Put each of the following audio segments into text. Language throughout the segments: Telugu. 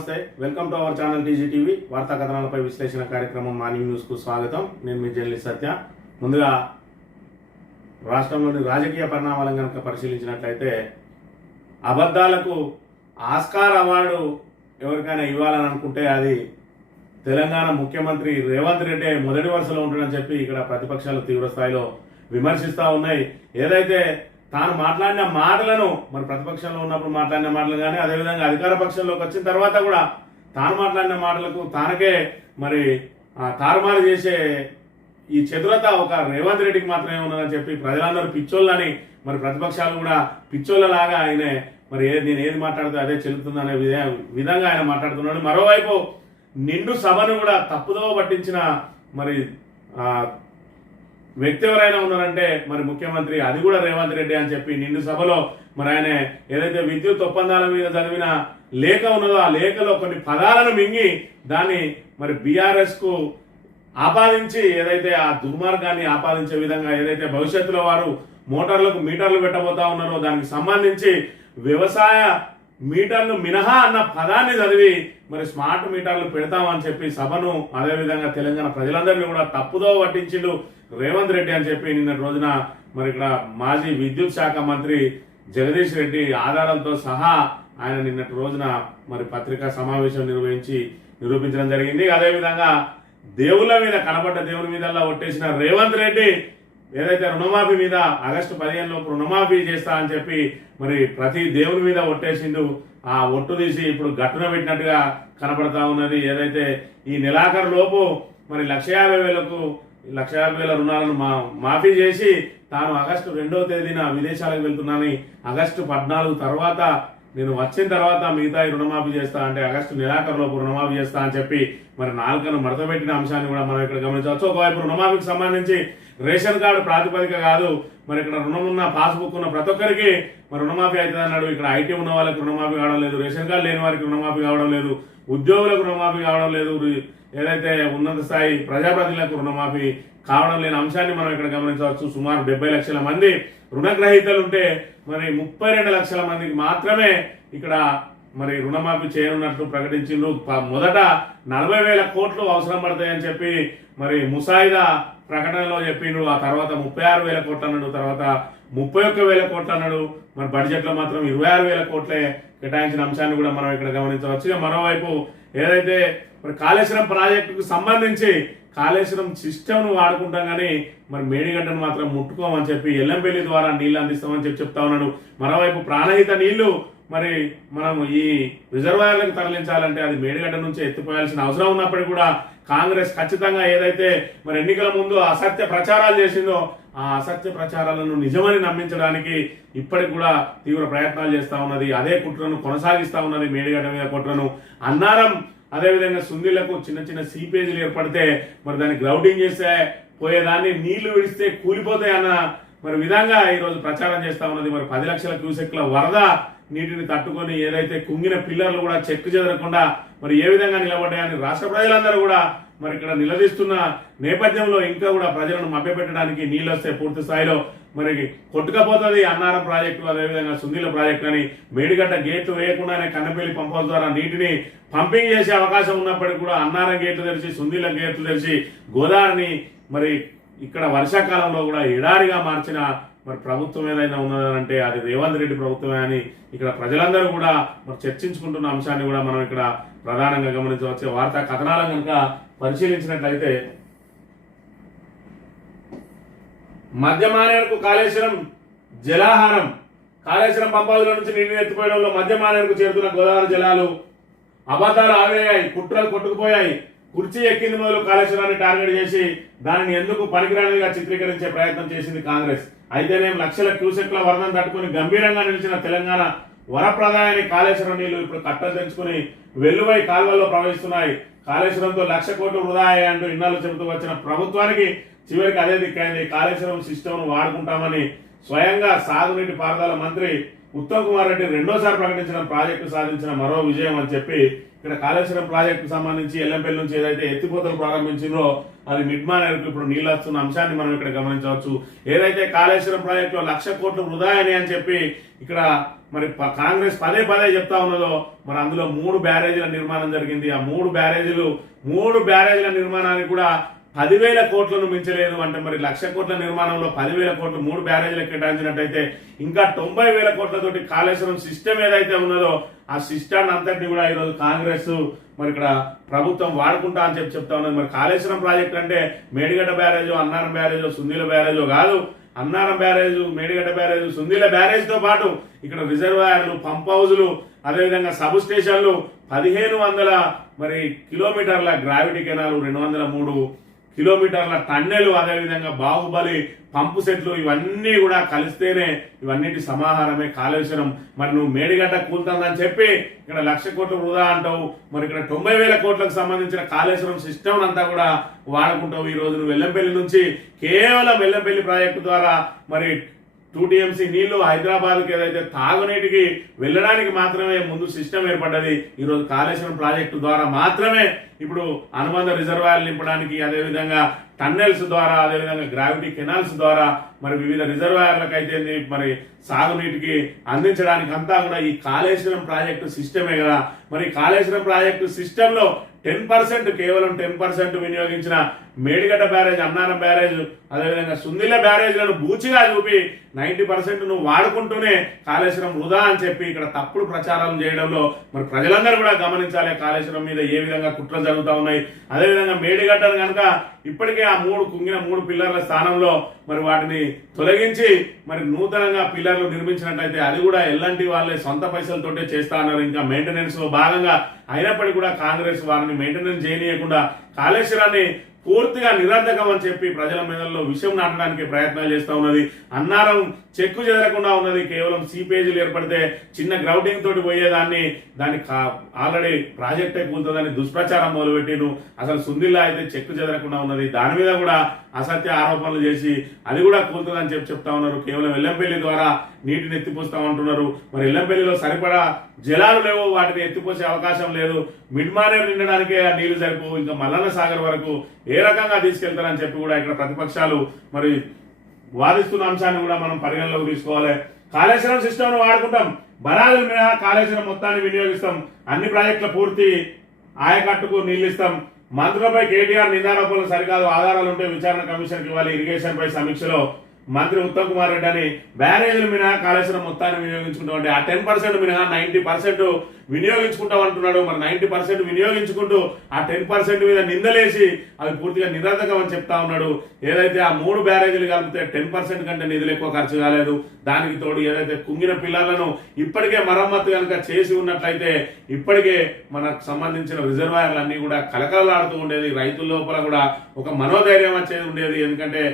నమస్తే, welcome to our channel TGTV. వార్తా కథనాలపై విశ్లేషణ కార్యక్రమం మార్నింగ్ న్యూస్కు స్వాగతం. నేను మీ జర్నలిస్ట్ సత్య. ముందుగా రాష్ట్రంలోని రాజకీయ పరిణామాలను కనుక పరిశీలించినట్లయితే అబద్ధాలకు ఆస్కార్ అవార్డు ఎవరికైనా ఇవ్వాలని అనుకుంటే అది తెలంగాణ ముఖ్యమంత్రి రేవంత్ రెడ్డి మొదటి వరుసలో ఉంటుందని చెప్పి ఇక్కడ ప్రతిపక్షాలు తీవ్ర స్థాయిలో విమర్శిస్తూ ఉన్నాయి. ఏదైతే తాను మాట్లాడిన మాటలను మరి ప్రతిపక్షంలో ఉన్నప్పుడు మాట్లాడిన మాటలు కానీ అదేవిధంగా అధికార పక్షంలోకి వచ్చిన తర్వాత కూడా తాను మాట్లాడిన మాటలకు తానకే మరి తారుమారు చేసే ఈ చతురత ఒక రేవంత్ రెడ్డికి మాత్రమే ఉన్నదని చెప్పి ప్రజలందరూ పిచ్చోళ్ళని మరి ప్రతిపక్షాలు కూడా పిచ్చోళ్ళలాగా ఆయన మరి నేను ఏది మాట్లాడితే అదే చెల్లుతుందనే విధంగా ఆయన మాట్లాడుతున్నాడు. మరోవైపు నిండు సభను కూడా తప్పుదోవ పట్టించిన మరి వ్యక్తి ఎవరైనా ఉన్నారంటే మరి ముఖ్యమంత్రి, అది కూడా రేవంత్ రెడ్డి అని చెప్పి నిండు సభలో మరి ఆయన ఏదైతే విద్యుత్ ఒప్పందాల మీద చదివిన లేఖ ఉన్నదో ఆ లేఖలో కొన్ని పదాలను మింగి దాన్ని మరి బీఆర్ఎస్ కు ఆపాదించి ఏదైతే ఆ దుర్మార్గాన్ని ఆపాదించే విధంగా ఏదైతే భవిష్యత్తులో వారు మోటార్లకు మీటర్లు పెట్టబోతా ఉన్నారో దానికి సంబంధించి వ్యవసాయ మీటర్లు మినహా అన్న పదాన్ని చదివి మరి స్మార్ట్ మీటర్లు పెడతామని చెప్పి సభను అదేవిధంగా తెలంగాణ ప్రజలందరినీ కూడా తప్పుదో పట్టించిండు రేవంత్ రెడ్డి అని చెప్పి నిన్న రోజున మరి ఇక్కడ మాజీ విద్యుత్ శాఖ మంత్రి జగదీష్ రెడ్డి ఆధారాలతో సహా ఆయన నిన్నటి రోజున మరి పత్రికా సమావేశం నిర్వహించి నిరూపించడం జరిగింది. అదేవిధంగా దేవుళ్ళ మీద కనబడ్డ దేవుని మీద ఒట్టేసిన రేవంత్ రెడ్డి ఏదైతే రుణమాఫీ మీద ఆగస్టు 15 లోపు రుణమాఫీ చేస్తా అని చెప్పి మరి ప్రతి దేవుని మీద ఒట్టేసిండు. ఆ ఒట్టు తీసి ఇప్పుడు గట్టున పెట్టినట్టుగా కనపడతా ఉన్నది. ఏదైతే ఈ నెలాఖరు లోపు మరి 1,50,000 రుణాలను మాఫీ చేసి తాను ఆగస్టు 2వ తేదీన విదేశాలకు వెళ్తున్నానని, ఆగస్టు 14 తర్వాత నేను వచ్చిన తర్వాత మిగతా రుణమాఫీ చేస్తా అంటే ఆగస్టు నెలాఖరులోపు రుణమాఫీ చేస్తా అని చెప్పి మరి నాలుకను మడతపెట్టిన అంశాన్ని కూడా మనం ఇక్కడ గమనించవచ్చు. ఒకవైపు రుణమాఫీకి సంబంధించి రేషన్ కార్డు ప్రాతిపదిక కాదు, మరి ఇక్కడ రుణం ఉన్న పాస్బుక్ ఉన్న ప్రతి ఒక్కరికి మరి రుణమాఫీ అవుతుంది అన్నాడు. ఇక్కడ ఐటీ ఉన్న వాళ్ళకి రుణమాఫీ కావడం లేదు, రేషన్ కార్డు లేని వారికి రుణమాఫీ కావడం లేదు, ఉద్యోగులకు రుణమాఫీ కావడం లేదు, ఏదైతే ఉన్నత స్థాయి ప్రజాప్రతినిధులకు రుణమాఫీ కావడం లేని అంశాన్ని మనం ఇక్కడ గమనించవచ్చు. సుమారు 70 లక్షల మంది రుణగ్రహీతలు ఉంటే మరి 32 లక్షల మందికి మాత్రమే ఇక్కడ మరి రుణమాఫీ చేయనున్నట్లు ప్రకటించిండ్రు. మొదట 40,000 కోట్లు అవసరం పడతాయని చెప్పి మరి ముసాయిదా ప్రకటనలో చెప్పిండ్రు. ఆ తర్వాత 36,000 కోట్లు అన్నాడు, తర్వాత 31,000 కోట్లు అన్నాడు. మరి బడ్జెట్ లో మాత్రం 26,000 కోట్లే కేటాయించిన అంశాన్ని కూడా మనం ఇక్కడ గమనించవచ్చు. మరోవైపు ఏదైతే మరి కాళేశ్వరం ప్రాజెక్టుకు సంబంధించి కాళేశ్వరం సిస్టమ్ ను వాడుకుంటాం కానీ మరి మేడిగడ్డను మాత్రం ముట్టుకోమని చెప్పి ఎల్లంపల్లి ద్వారా నీళ్లు అందిస్తామని చెప్పి చెప్తా ఉన్నాడు. మరోవైపు ప్రాణహిత నీళ్లు మరి మనం ఈ రిజర్వాయర్లకు తరలించాలంటే అది మేడిగడ్డ నుంచి ఎత్తిపోయాల్సిన అవసరం ఉన్నప్పటికీ కూడా కాంగ్రెస్ ఖచ్చితంగా ఏదైతే మరి ఎన్నికల ముందు అసత్య ప్రచారాలు చేసిందో ఆ అసత్య ప్రచారాలను నిజమని నమ్మించడానికి ఇప్పటికి కూడా తీవ్ర ప్రయత్నాలు చేస్తా ఉన్నది. అదే కుట్రను కొనసాగిస్తా ఉన్నది. మేడిగడ్డ మీద కుట్రను అన్నారం అదేవిధంగా సుందీలకు చిన్న చిన్న సీపేజీలు ఏర్పడితే మరి దాన్ని గ్రౌండింగ్ చేస్తే పోయేదాన్ని నీళ్లు విడిస్తే కూలిపోతాయి అన్న మరి విధంగా ఈరోజు ప్రచారం చేస్తా ఉన్నది. మరి 10 లక్షల క్యూసెక్ల వరద నీటిని తట్టుకొని ఏదైతే కుంగిన పిల్లర్లు కూడా చెక్కు చెదరకుండా మరి ఏ విధంగా నిలబడ్డాయని రాష్ట్ర ప్రజలందరూ కూడా మరి ఇక్కడ నిలదీస్తున్న నేపథ్యంలో ఇంకా కూడా ప్రజలను మభ్యపెట్టడానికి నీళ్ళు వస్తే పూర్తి స్థాయిలో మరి కొట్టుకపోతుంది అన్నారం ప్రాజెక్టు అదేవిధంగా సుందీల ప్రాజెక్టు అని మేడిగడ్డ గేట్లు వేయకుండానే కన్నపల్లి పంప్ హౌస్ ద్వారా నీటిని పంపింగ్ చేసే అవకాశం ఉన్నప్పటికీ కూడా అన్నారం గేట్లు తెరిచి సుందీల గేట్లు తెరిచి గోదావరిని మరి ఇక్కడ వర్షాకాలంలో కూడా ఎడారిగా మార్చిన మరి ప్రభుత్వం ఏదైనా ఉన్నదంటే అది రేవంత్ రెడ్డి ప్రభుత్వమే అని ఇక్కడ ప్రజలందరూ కూడా మరి చర్చించుకుంటున్న అంశాన్ని కూడా మనం ఇక్కడ ప్రధానంగా గమనించవచ్చు. వార్తా కథనాలను కనుక పరిశీలించినట్లయితే మధ్యమానేరుకు కాళేశ్వరం జలాహారం, కాళేశ్వరం పంపాదుల నుంచి నీటిని ఎత్తిపోయడంలో మధ్యమానేరుకు చేరుతున్న గోదావరి జలాలు అబద్ధాలు ఆవిరయ్యాయి, కుట్రలు కొట్టుకుపోయాయి. కుర్చీ ఎక్కింది మొదలు కాళేశ్వరాన్ని టార్గెట్ చేసి దానిని ఎందుకు పనికిరానిదిగా చిత్రీకరించే ప్రయత్నం చేసింది కాంగ్రెస్. అయితేనేం లక్షల క్యూసెక్ల వరదను తట్టుకుని గంభీరంగా నిలిచిన తెలంగాణ వరప్రదాయాన్ని కాళేశ్వరం నీళ్లు ఇప్పుడు కట్టలు తెంచుకుని వెల్లువై కాల్వల్లో ప్రవహిస్తున్నాయి. కాళేశ్వరంతో 1,00,000 కోట్లు వృధా అంటూ ఇన్నాళ్ళు చెబుతూ వచ్చిన ప్రభుత్వానికి చివరికి అదే దిక్కైంది. కాళేశ్వరం సిస్టమ్ వాడుకుంటామని స్వయంగా సాగునీటి పారుదల మంత్రి ఉత్తమ్ కుమార్ రెడ్డి రెండోసారి ప్రకటించిన ప్రాజెక్టు సాధించిన మరో విజయం అని చెప్పి ఇక్కడ కాళేశ్వరం ప్రాజెక్టు సంబంధించి ఎల్లంపల్లి నుంచి ఏదైతే ఎత్తిపోతలు ప్రారంభించిందో అది మిడ్మానేరుకు ఇప్పుడు నీళ్ళు వస్తున్న అంశాన్ని మనం ఇక్కడ గమనించవచ్చు. ఏదైతే కాళేశ్వరం ప్రాజెక్టులో 1,00,000 కోట్లు వృధా అని చెప్పి ఇక్కడ మరి కాంగ్రెస్ పదే పదే చెప్తా ఉన్నదో మరి అందులో 3 బ్యారేజీల నిర్మాణం జరిగింది. ఆ 3 బ్యారేజీల నిర్మాణానికి కూడా 10,000 కోట్లను మించలేదు. అంటే మరి 1,00,000 కోట్ల నిర్మాణంలో 10,000 కోట్లు 3 బ్యారేజీలకు కేటాయించినట్టయితే ఇంకా 90,000 కోట్లతోటి కాళేశ్వరం సిస్టమ్ ఏదైతే ఉన్నదో ఆ సిస్టాన్ని అంతటిని కూడా ఈరోజు కాంగ్రెస్ మరి ఇక్కడ ప్రభుత్వం వాడుకుంటా అని చెప్తా ఉన్నది. మరి కాళేశ్వరం ప్రాజెక్ట్ అంటే మేడిగడ్డ బ్యారేజో, అన్నారం బ్యారేజో, సుందీల బ్యారేజో కాదు. Annaram barrage, Medigadda barrage, Sundilla barrage తో పాటు ఇక్కడ రిజర్వాయర్లు, పంప్ హౌజులు, అదేవిధంగా సబ్ స్టేషన్లు, 1,500 మరి కిలోమీటర్ల గ్రావిటీ కెనాలు, 203 కిలోమీటర్ల టన్నెలు, అదేవిధంగా బాహుబలి పంపు సెట్లు, ఇవన్నీ కూడా కలిస్తేనే ఇవన్నిటి సమాహారమే కాళేశ్వరం. మరి నువ్వు మేడిగడ్డ కూలుతుందని చెప్పి ఇక్కడ 1,00,000 కోట్లు వృధా అంటావు. మరి ఇక్కడ 90,000 కోట్లకు సంబంధించిన కాళేశ్వరం సిస్టమ్ అంతా కూడా వాడుకుంటావు. ఈ రోజు నువ్వు వెల్లంపల్లి నుంచి కేవలం వెల్లంపల్లి ప్రాజెక్టు ద్వారా మరి 2 TMC నీళ్లు హైదరాబాద్కి ఏదైతే తాగునీటికి వెళ్ళడానికి మాత్రమే ముందు సిస్టమ్ ఏర్పడ్డది. ఈరోజు కాళేశ్వరం ప్రాజెక్టు ద్వారా మాత్రమే ఇప్పుడు అనుబంధ రిజర్వాయర్లు నింపడానికి, అదేవిధంగా టన్నెల్స్ ద్వారా, అదేవిధంగా గ్రావిటీ కెనాల్స్ ద్వారా మరి వివిధ రిజర్వాయర్లకు అయితే మరి సాగునీటికి అందించడానికి అంతా కూడా ఈ కాళేశ్వరం ప్రాజెక్టు సిస్టమే కదా. మరి కాళేశ్వరం ప్రాజెక్టు సిస్టంలో 10%, కేవలం 10% వినియోగించిన మేడిగడ్డ బ్యారేజ్, అన్నారం బ్యారేజ్, అదేవిధంగా సుందిల్ల బ్యారేజ్లను బూచిగా చూపి 90% నువ్వు వాడుకుంటూనే కాళేశ్వరం వృధా అని చెప్పి ఇక్కడ తప్పుడు ప్రచారం చేయడంలో మరి ప్రజలందరూ కూడా గమనించాలి కాళేశ్వరం మీద ఏ విధంగా కుట్రలు జరుగుతూ ఉన్నాయి. అదేవిధంగా మేడిగడ్డను కనుక ఇప్పటికే ఆ 3 పిల్లర్ల స్థానంలో మరి వాటిని తొలగించి మరి నూతనంగా పిల్లర్లు నిర్మించినట్లయితే అది కూడా ఎల్లంటి వాళ్ళే సొంత పైసలతోటే చేస్తా అన్నారు. ఇంకా మెయింటెనెన్స్ లో భాగంగా అయినప్పటికీ కూడా కాంగ్రెస్ వారిని మెయింటెనెన్స్ చేయనీయకుండా కాళేశ్వరాన్ని పూర్తిగా నిరర్ధకం అని చెప్పి ప్రజల మెదల్లో విషయం నాటడానికి ప్రయత్నాలు చేస్తూ ఉన్నది. అన్నారం చెక్కు చెదరకుండా ఉన్నది. కేవలం సీపేజీలు ఏర్పడితే చిన్న గ్రౌటింగ్ తోటి పోయేదాన్ని దాన్ని ఆల్రెడీ ప్రాజెక్టే కూలుతుందని దుష్ప్రచారం మొదలుపెట్టిను. అసలు సుందిల్లా అయితే చెక్కు చెదరకుండా ఉన్నది. దాని మీద కూడా అసత్య ఆరోపణలు చేసి అది కూడా కూలుతుందని చెప్తా ఉన్నారు. కేవలం ఎల్లంపల్లి ద్వారా నీటిని ఎత్తిపోస్తామంటున్నారు. మరి ఎల్లంపల్లిలో సరిపడా జలాలు లేవు, వాటిని ఎత్తిపోసే అవకాశం లేదు. మిడ్మానేర్ నిండడానికే ఆ నీళ్లు సరిపోవు. ఇంకా మల్లన్న సాగర్ వరకు ఏ రకంగా తీసుకెళ్తారని చెప్పి కూడా ఇక్కడ ప్రతిపక్షాలు మరి వాదిస్తున్న అంశాన్ని కూడా మనం పరిగణలోకి తీసుకోవాలి. కాళేశ్వరం సిస్టమ్ వాడుకుంటాం, బరాదుల మీద కాళేశ్వరం మొత్తాన్ని వినియోగిస్తాం, అన్ని ప్రాజెక్టుల పూర్తి ఆయకట్టుకు నీళ్లు ఇస్తాం. మంత్రులపై కేటీఆర్ నిందారోపణలు సరికాదు, ఆధారాలు ఉంటే విచారణ కమిషన్ కి ఇవ్వాలి. ఇరిగేషన్ పై సమీక్షలో మంత్రి ఉత్తమ్ కుమార్ రెడ్డి అని బ్యారేజీల మినహా కాళేశ్వరం మొత్తాన్ని వినియోగించుకుంటాం అంటే ఆ 10% మినహా 90% వినియోగించుకుంటాం అంటున్నాడు. మరి 90% వినియోగించుకుంటూ ఆ 10% మీద నిందలేసి అవి పూర్తిగా నిరర్ధకం అని చెప్తా ఉన్నాడు. ఏదైతే ఆ 3 బ్యారేజీలు కలిపితే 10% కంటే నిధులు ఎక్కువ ఖర్చు కాలేదు. దానికి తోడు ఏదైతే కుంగిన పిల్లలను ఇప్పటికే మరమ్మతు కనుక చేసి ఉన్నట్లయితే ఇప్పటికే మనకు సంబంధించిన రిజర్వాయర్లు అన్ని కూడా కలకలలాడుతూ ఉండేది. రైతుల లోపల కూడా ఒక మనోధైర్యం వచ్చేది ఉండేది. ఎందుకంటే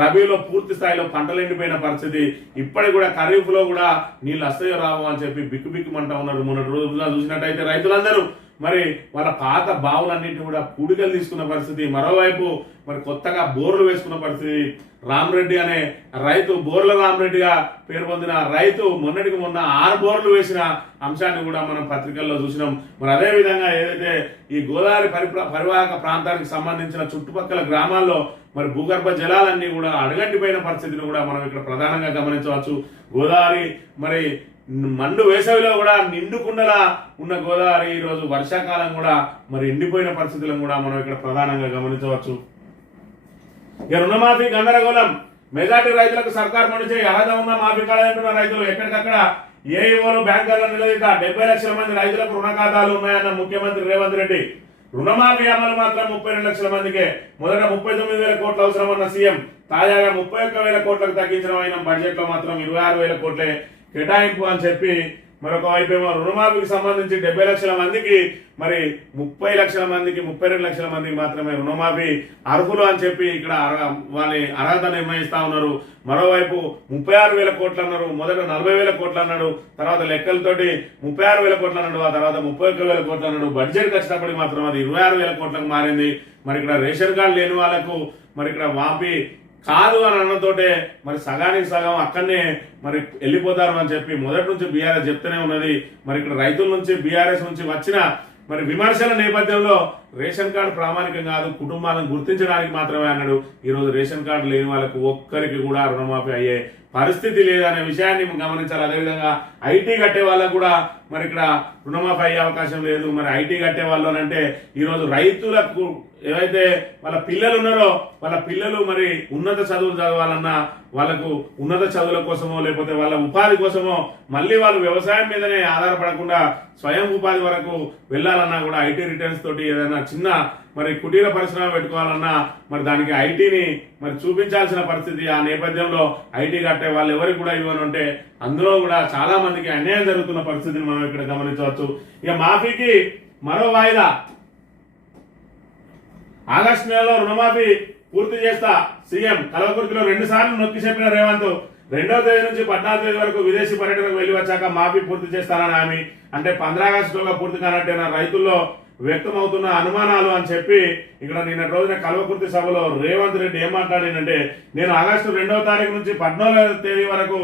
రబీలో పూర్తి స్థాయిలో పంటలు ఎండిపోయిన పరిస్థితి. ఇప్పటికి కూడా ఖరీఫ్ లో కూడా నీళ్ళు వస్తాయో రావు అని చెప్పి బిక్కుమంటా ఉన్నారు. మొన్నటి రోజుల్లో చూసినట్టయితే రైతులందరూ మరి వాళ్ళ పాత బావులన్నింటినీ కూడా పూడికలు తీసుకున్న పరిస్థితి. మరోవైపు మరి కొత్తగా బోర్లు వేసుకున్న పరిస్థితి. రామరెడ్డి అనే రైతు, బోర్ల రామరెడ్డిగా పేరు పొందిన రైతు మొన్నటికి మొన్న 6 బోర్లు వేసిన అంశాన్ని కూడా మనం పత్రికల్లో చూసినాం. మరి అదే విధంగా ఏదైతే ఈ గోదావరి పరివాహక ప్రాంతానికి సంబంధించిన చుట్టుపక్కల గ్రామాల్లో మరి భూగర్భ జలాలన్నీ కూడా అడగంటిపోయిన పరిస్థితిని కూడా మనం ఇక్కడ ప్రధానంగా గమనించవచ్చు. గోదావరి మరి మండు వేసవిలో కూడా నిండుకుండలా ఉన్న గోదావరి ఈ రోజు వర్షాకాలం కూడా మరి ఎండిపోయిన పరిస్థితులను కూడా మనం ఇక్కడ ప్రధానంగా గమనించవచ్చు. ఇక రుణమాఫీ గందరగోళం. మెజార్టీ రైతులకు సర్కార్ నుంచి అర్హత ఉన్న మాఫీ కాలేదంటున్న రైతులు ఎక్కడికక్కడ ఏఈఓలు, బ్యాంకర్ల నిలదీత. 70 లక్షల మంది రైతులకు రుణ ఖాతాలు ఉన్నాయన్న ముఖ్యమంత్రి రేవంత్ రెడ్డి. రుణమాఫీ అమలు మాత్రం 32 లక్షల మందికే. మొదట 39,000 కోట్లు అవసరమన్న సీఎం. తాజాగా 31,000 కోట్లకు తగ్గించడం అయిన బడ్జెట్ లో మాత్రం 26,000 కోట్లే కేటాయింపు అని చెప్పి మరొక వైపేమో రుణమాఫీకి సంబంధించి 70 లక్షల మందికి మరి 30 లక్షల మందికి 32 లక్షల మందికి మాత్రమే రుణమాఫీ అర్హులు అని చెప్పి ఇక్కడ వాళ్ళ అర్హత నిర్ణయిస్తా ఉన్నారు. మరోవైపు 36,000 కోట్లు అన్నారు. మొదట 40,000 కోట్లు అన్నాడు, తర్వాత లెక్కలతోటి 36,000 కోట్లు అన్నాడు, ఆ తర్వాత 31,000 కోట్లు అన్నాడు. బడ్జెట్కి వచ్చేటప్పటికి మాత్రం అది 26,000 కోట్లకు మారింది. మరి ఇక్కడ రేషన్ కార్డు లేని వాళ్ళకు మరి ఇక్కడ మాఫీ కాదు అని అన్నతోటే మరి సగానికి సగం అక్కడనే మరి వెళ్ళిపోతారు అని చెప్పి మొదటి నుంచి బీఆర్ఎస్ చెప్తూనే ఉన్నది. మరి ఇక్కడ రైతుల నుంచి బీఆర్ఎస్ నుంచి వచ్చిన మరి విమర్శల నేపథ్యంలో రేషన్ కార్డు ప్రామాణికం కాదు, కుటుంబాలను గుర్తించడానికి మాత్రమే అన్నాడు. ఈరోజు రేషన్ కార్డు లేని వాళ్ళకు ఒక్కరికి కూడా రుణమాఫీ అయ్యే పరిస్థితి లేదనే విషయాన్ని గమనించాలి. అదేవిధంగా ఐటీ కట్టే వాళ్ళకు కూడా మరి ఇక్కడ రుణమాఫీ అయ్యే అవకాశం లేదు. మరి ఐటీ కట్టే వాళ్ళు అంటే ఈరోజు రైతులకు ఏవైతే వాళ్ళ పిల్లలు ఉన్నారో వాళ్ళ పిల్లలు మరి ఉన్నత చదువులు చదవాలన్నా వాళ్ళకు ఉన్నత చదువుల కోసమో లేకపోతే వాళ్ళ ఉపాధి కోసమో మళ్ళీ వాళ్ళు వ్యవసాయం మీదనే ఆధారపడకుండా స్వయం ఉపాధి వరకు వెళ్ళాలన్నా కూడా ఐటీ రిటర్న్స్ తోటి ఏదైనా చిన్న మరి కుటీర పరిశ్రమ పెట్టుకోవాలన్నా మరి దానికి ఐటీని మరి చూపించాల్సిన పరిస్థితి. ఆ నేపథ్యంలో ఐటీ కట్టే వాళ్ళు ఎవరికి కూడా ఇవ్వనుంటే అందులో కూడా చాలా మందికి అన్యాయం జరుగుతున్న పరిస్థితిని మనం ఇక్కడ గమనించవచ్చు. ఇక మాఫీకి మరో వాయిదా, ఆగస్టు నెలలో రుణమాఫీ పూర్తి చేస్తా సీఎం కల్వకుర్తిలో 2 సార్లు నొక్కి చెప్పిన రేవంత్ 2వ తేదీ నుంచి 14వ తేదీ వరకు విదేశీ పర్యటనకు వెళ్లి వచ్చాక మాఫీ పూర్తి చేస్తానని హామీ. అంటే 15 ఆగస్టులో పూర్తి కానట్టేనా రైతుల్లో వ్యక్తమవుతున్న అనుమానాలు అని చెప్పి ఇక్కడ నిన్న రోజున కల్వకుర్తి సభలో రేవంత్ రెడ్డి ఏం మాట్లాడిందంటే, నేను ఆగస్టు 2వ తారీఖు నుంచి 14వ తేదీ వరకు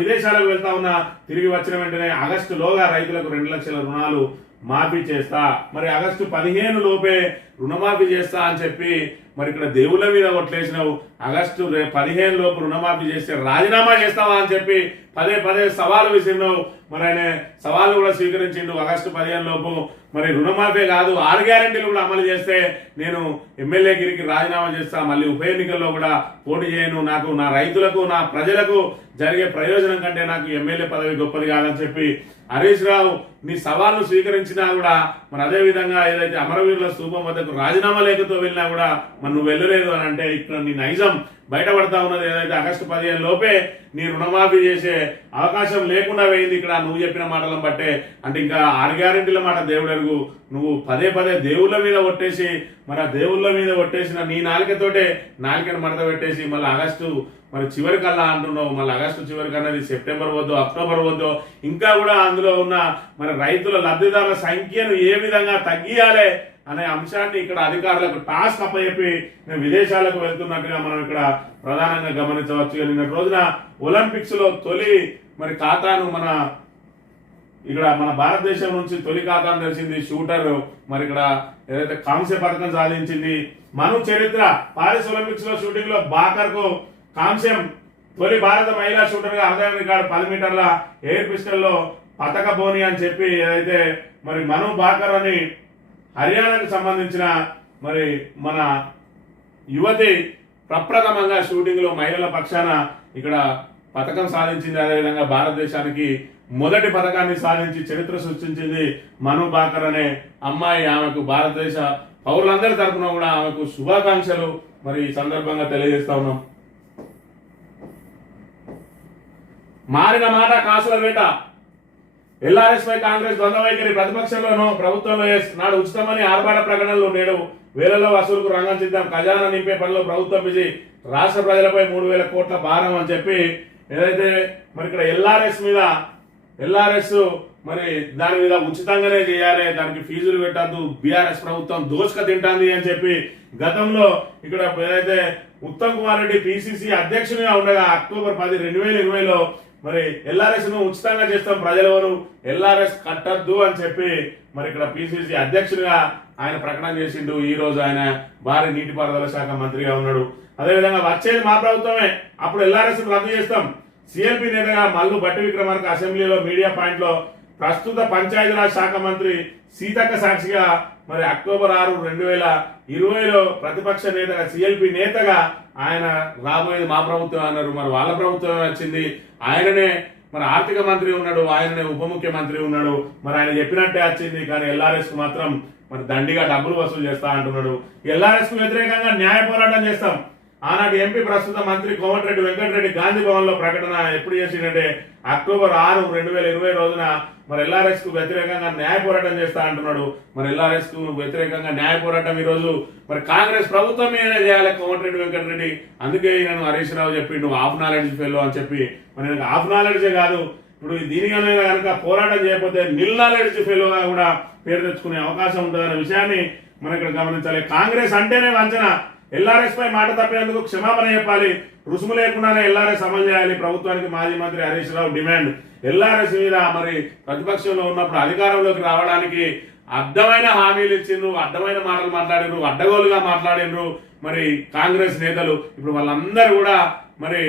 విదేశాలకు వెళ్తా ఉన్నా, తిరిగి వచ్చిన వెంటనే ఆగస్టులోగా రైతులకు 2 లక్షల రుణాలు మాఫీ చేస్తా, మరి ఆగస్టు 15 లోపే రుణమాఫీ చేస్తా అని చెప్పి మరి ఇక్కడ దేవుళ్ళ మీద ఒట్లేసినావు. ఆగస్టు 15 లోపు రుణమాఫీ చేస్తే రాజీనామా చేస్తావా అని చెప్పి పదే సవాలు విసిరినావు. మరి ఆయన సవాలు కూడా స్వీకరించిండు. ఆగస్టు 15 లోపు మరి రుణమాఫీ కాదు 6 గ్యారెంటీలు కూడా అమలు చేస్తే నేను ఎమ్మెల్యే గిరికి రాజీనామా చేస్తా, మళ్ళీ ఉప ఎన్నికల్లో కూడా పోటీ చేయను, నాకు నా రైతులకు నా ప్రజలకు జరిగే ప్రయోజనం కంటే నాకు ఎమ్మెల్యే పదవి గొప్పది కాదని చెప్పి హరీష్ రావు నీ సవాల్ను స్వీకరించినా కూడా మరి అదే విధంగా ఏదైతే అమరవీరుల స్తూపం వద్దకు రాజీనామా లేఖతో వెళ్ళినా కూడా మరి నువ్వు వెళ్ళలేదు అని అంటే ఇక్కడ నీ నైజం బయటపడతా ఉన్నది. ఏదైతే ఆగస్టు 15 లోపే నీ రుణమాఫీ చేసే అవకాశం లేకుండా పోయింది ఇక్కడ నువ్వు చెప్పిన మాటలను బట్టే. అంటే ఇంకా 6 గ్యారెంటీల మాట దేవుడు అడుగు, నువ్వు పదే దేవుళ్ళ మీద ఒట్టేసి మరి ఆ దేవుళ్ళ మీద ఒట్టేసిన నీ నాలుకతోటే నాలుకను మడత పెట్టేసి మళ్ళీ ఆగస్టు మరి చివరికల్లా అంటున్నావు. మళ్ళీ ఆగస్టు చివరికి అన్నది సెప్టెంబర్ వద్దు అక్టోబర్ వద్దు, ఇంకా కూడా అందులో ఉన్న మరి రైతుల లబ్ధిదారుల సంఖ్యను ఏ విధంగా తగ్గియాలి అనే అంశాన్ని ఇక్కడ అధికారులకు టాస్క్ అప్పచెప్పి నేను విదేశాలకు వెళ్తున్నట్టుగా మనం ఇక్కడ ప్రధానంగా గమనించవచ్చు. నిన్న రోజున ఒలింపిక్స్ లో తొలి మరి ఖాతాను ఇక్కడ మన భారతదేశం నుంచి తొలి ఖాతాను తెలిసింది షూటర్ మరి ఇక్కడ ఏదైతే కాంస్య పథకం సాధించింది. మను చరిత్ర పారిస్ ఒలింపిక్స్ లో షూటింగ్ లో బాకర్ కు కాంస్యం, తొలి భారత మహిళా షూటర్ గా ఆదాయం రికార్డు 10 మీటర్ల ఎయిర్ పిస్టల్ లో పతక బోని అని చెప్పి ఏదైతే మరి మను బాకర్ అని హర్యానాకు సంబంధించిన మరి మన యువతి ప్రప్రథమంగా షూటింగ్ లో మహిళల పక్షాన ఇక్కడ పథకం సాధించింది. అదేవిధంగా భారతదేశానికి మొదటి పథకాన్ని సాధించి చరిత్ర సృష్టించింది మను బాకర్ అనే అమ్మాయి. ఆమెకు భారతదేశ పౌరులందరి తరఫున కూడా ఆమెకు శుభాకాంక్షలు మరి ఈ సందర్భంగా తెలియజేస్తా ఉన్నాం. మారిన మాట కాసుల వేట, ఎల్ఆర్ఎస్ పై కాంగ్రెస్ ద్వంద్వ వైఖరి, ప్రతిపక్షంలోనూ ప్రభుత్వంలో నాడు ఉచితమని ఆర్భాట ప్రకటనలు నేడు వేలలో వసూలుకు రంగం సిద్ధం, ఖజానా నింపే పనిలో ప్రభుత్వం బిజీ, రాష్ట్ర ప్రజలపై 3,000 కోట్ల భారం అని చెప్పి ఏదైతే మరి ఇక్కడ ఎల్ఆర్ఎస్ మరి దాని మీద ఉచితంగానే చేయాలి, దానికి ఫీజులు పెట్టద్దు, బీఆర్ఎస్ ప్రభుత్వం దోసుక తింటాంది అని చెప్పి గతంలో ఇక్కడ ఏదైతే ఉత్తమ్ కుమార్ రెడ్డి పిసిసి అధ్యక్షునిగా ఉండగా అక్టోబర్ 10, 2020లో మరి ఎల్ఆర్ఎస్ ను ఉచితంగా చేస్తాం, ప్రజలెవరు ఎల్ఆర్ఎస్ కట్టద్దు అని చెప్పి మరి ఇక్కడ పిసిసి అధ్యక్షుడిగా ఆయన ప్రకటన చేసిండు. ఈ రోజు ఆయన భారీ నీటిపారుదల శాఖ మంత్రిగా ఉన్నాడు. అదేవిధంగా వచ్చేది మా ప్రభుత్వమే, అప్పుడు ఎల్ఆర్ఎస్ రద్దు చేస్తాం. సిఎల్పి నేతగా మల్లు భట్టి విక్రమార్క అసెంబ్లీలో మీడియా పాయింట్ లో ప్రస్తుత పంచాయతీరాజ్ శాఖ మంత్రి సీతక్క సాక్షిగా మరి అక్టోబర్ 6, 2020లో ప్రతిపక్ష నేతగా సిఎల్పి నేతగా ఆయన రాబోయేది మా ప్రభుత్వం అన్నారు. మరి వాళ్ళ ప్రభుత్వమే వచ్చింది, ఆయననే మరి ఆర్థిక మంత్రి ఉన్నాడు, ఆయననే ఉప ముఖ్యమంత్రి ఉన్నాడు, మరి ఆయన చెప్పినట్టే వచ్చింది. కానీ ఎల్ఆర్ఎస్ కు మాత్రం మరి దండిగా డబ్బులు వసూలు చేస్తా అంటున్నాడు. ఎల్ఆర్ఎస్ కు వ్యతిరేకంగా న్యాయ పోరాటం చేస్తాం. ఆనాటి ఎంపీ ప్రస్తుత మంత్రి కోమటిరెడ్డి వెంకటరెడ్డి గాంధీ భవన్ లో ప్రకటన ఎప్పుడు చేసిందంటే అక్టోబర్ 6, 2020 రోజున మరి ఎల్ఆర్ఎస్ కు వ్యతిరేకంగా న్యాయ పోరాటం చేస్తా అంటున్నాడు. మరి ఎల్ఆర్ఎస్ కు వ్యతిరేకంగా న్యాయ పోరాటం ఈ రోజు మరి కాంగ్రెస్ ప్రభుత్వం మీదనే చేయాలి కోమటిరెడ్డి వెంకటరెడ్డి. అందుకే నేను హరీష్ రావు చెప్పిండు హాఫ్ నాలెడ్జ్ ఫెలో అని చెప్పి. మరి హాఫ్ నాలెడ్జే కాదు, ఇప్పుడు దీనికనే కనుక పోరాటం చేయకపోతే నిల్ నాలెడ్జ్ ఫెలోగా కూడా పేరు తెచ్చుకునే అవకాశం ఉంటుందనే విషయాన్ని మనం ఇక్కడ గమనించాలి. కాంగ్రెస్ అంటేనే వంచన, ఎల్ఆర్ఎస్ పై మాట తప్పినందుకు క్షమాపణ చెప్పాలి, రుసుము లేకుండానే ఎల్ఆర్ఎస్ అమలు చేయాలి ప్రభుత్వానికి మాజీ మంత్రి హరీష్ రావు డిమాండ్. ఎల్ఆర్ఎస్ మీద మరి ప్రతిపక్షంలో ఉన్నప్పుడు అధికారంలోకి రావడానికి అడ్డమైన హామీలు ఇచ్చిండ్రు, అడ్డమైన మాటలు మాట్లాడినరు, అడ్డగోలుగా మాట్లాడినరు మరి కాంగ్రెస్ నేతలు. ఇప్పుడు వాళ్ళందరూ కూడా మరి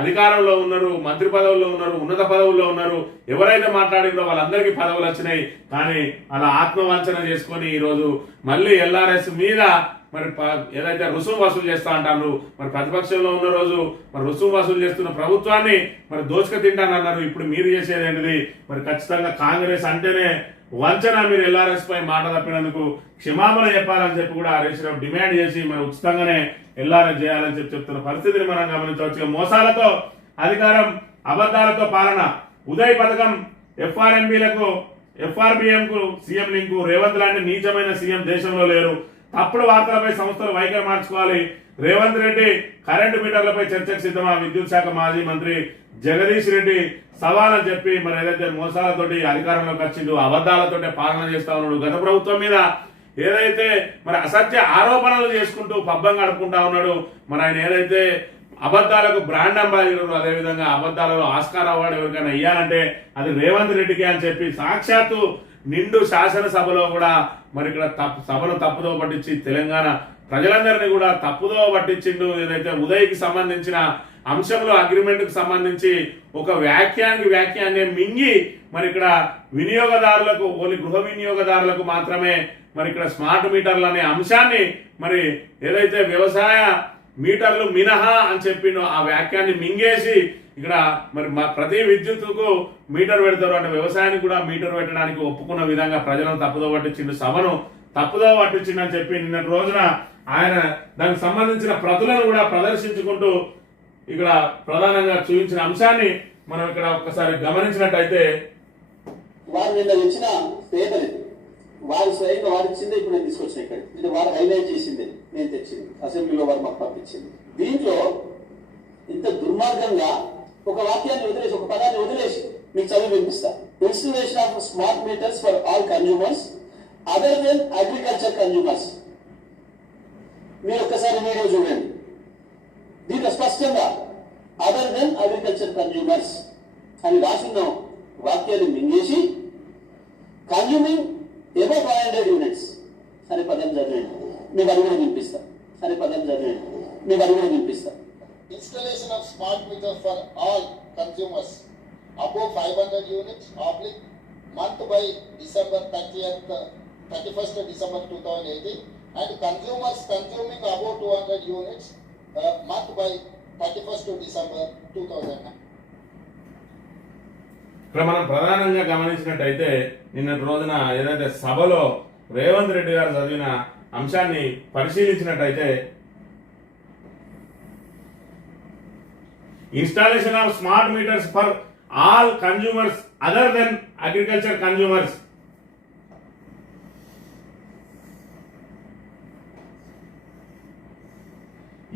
అధికారంలో ఉన్నారు, మంత్రి పదవుల్లో ఉన్నారు, ఉన్నత పదవుల్లో ఉన్నారు. ఎవరైతే మాట్లాడిందో వాళ్ళందరికీ పదవులు వచ్చినాయి. కానీ అలా ఆత్మవంచన చేసుకొని ఈరోజు మళ్ళీ ఎల్ఆర్ఎస్ మీద మరి ఏదైతే రుసుము వసూలు చేస్తా అంటారు, మరి ప్రతిపక్షంలో ఉన్న రోజు మరి రుసుము వసూలు చేస్తున్న ప్రభుత్వాన్ని మరి దోచుక తింటానన్నారు. ఇప్పుడు మీరు చేసేది ఏంటిది? మరి ఖచ్చితంగా కాంగ్రెస్ అంటేనే వంచన. మీరు ఎల్ఆర్ఎస్ పై మాట తప్పినందుకు క్షమాపణ చెప్పాలని చెప్పి కూడా హరీష్ రావు డిమాండ్ చేసి మరి ఉచితంగానే ఎల్ఆర్ఎస్ చేయాలని చెప్పి చెప్తున్న పరిస్థితిని మనం గమనించవచ్చు. మోసాలతో అధికారం, అబద్ధాలతో పాలన, ఉదయ్ పథకం, ఎఫ్ఆర్ఎంబీలకు ఎఫ్ఆర్బిఎంకు సీఎం లింకు. రేవంత్ లాంటి నీచమైన సీఎం దేశంలో లేరు. తప్పుడు వార్తలపై సంస్థలు వైఖరి మార్చుకోవాలి. రేవంత్ రెడ్డి కరెంటు మీటర్లపై చర్చకు సిద్ధమా? విద్యుత్ శాఖ మాజీ మంత్రి జగదీష్ రెడ్డి సవాల్ అని చెప్పి మరి ఏదైతే మోసాలతోటి అధికారంలోకి వచ్చిండు, అబద్ధాలతోటి పాలన చేస్తా ఉన్నాడు, గత ప్రభుత్వం మీద ఏదైతే మరి అసత్య ఆరోపణలు చేసుకుంటూ పబ్బం గడుపుకుంటా ఉన్నాడు. మరి ఆయన ఏదైతే అబద్ధాలకు బ్రాండ్ అంబాసిడర్, అదేవిధంగా అబద్ధాలలో ఆస్కార్ అవార్డు ఎవరికైనా ఇయ్యాలంటే అది రేవంత్ రెడ్డికి అని చెప్పి సాక్షాత్తు నిండు శాసనసభలో కూడా మరి ఇక్కడ సభను తప్పుదో పట్టించి తెలంగాణ ప్రజలందరినీ కూడా తప్పుదో పట్టించిండు. ఏదైతే ఉదయ్కి సంబంధించిన అంశంలో అగ్రిమెంట్ కు సంబంధించి ఒక వ్యాఖ్యాన్ని మింగి మరి ఇక్కడ వినియోగదారులకు, ఓన్లీ గృహ వినియోగదారులకు మాత్రమే మరి ఇక్కడ స్మార్ట్ మీటర్లు అనే అంశాన్ని మరి ఏదైతే వ్యవసాయ మీటర్లు మినహా అని చెప్పిండో ఆ వ్యాఖ్యాన్ని మింగేసి ఇక్కడ మరి ప్రతి విద్యుత్తుకు మీటర్ పెడతారు అంటే వ్యవసాయానికి కూడా మీటర్ పెట్టడానికి ఒప్పుకున్న విధంగా ప్రజలను తప్పుదో పట్టించిండు, సభను తప్పుదో పట్టించిండని చెప్పి నిన్నటి రోజున ఆయన దానికి సంబంధించిన ప్రతులను కూడా ప్రదర్శించుకుంటూ ఇక్కడ ప్రధానంగా చూపించిన అంశాన్ని మనం ఇక్కడ ఒక్కసారి గమనించినట్టయితే, వారు నిన్న ఇచ్చిన పేపర్ వారు స్వయంగా వారు ఇచ్చిందే ఇప్పుడు నేను తీసుకొచ్చిన ఇక్కడ ఇది వారు హైలైట్ చేసింది, నేను తెచ్చింది అసెంబ్లీలో వారు మాకు పంపించింది. దీంట్లో ఇంత దుర్మార్గంగా ఒక వాక్యాన్ని వదిలేసి, ఒక పదాన్ని వదిలేసి మీకు చదివి వినిపిస్తా. Installation of smart meters for all consumers other than agriculture consumers. మీరు ఒక్కసారి వీడియో చూడండి. దీంట్లో స్పష్టంగా అదర్ దెన్ అగ్రికల్చర్ కన్జ్యూమర్స్ అని రాసిన వాక్యాన్ని మింగేసి కన్జ్యూమింగ్ ఎబో 500 యూనిట్స్ అనే పదం చదివండి. మీకు అది కూడా వినిపిస్తా. అనే పదం చదివండి. మీకు అది కూడా వినిపిస్తా. Installation of smart meter for all consumers above 500 units oblique month by December 31st December 2018 and consumers consuming above 200 units month by 31st December 2009. ఇక్కడ మనం ప్రధానంగా గమనించినట్టయితే నిన్నటి రోజున ఏదైతే సభలో రేవంత్ రెడ్డి గారు చదివిన అంశాన్ని పరిశీలించినట్టయితే, installation of smart meters for all consumers other than agriculture consumers.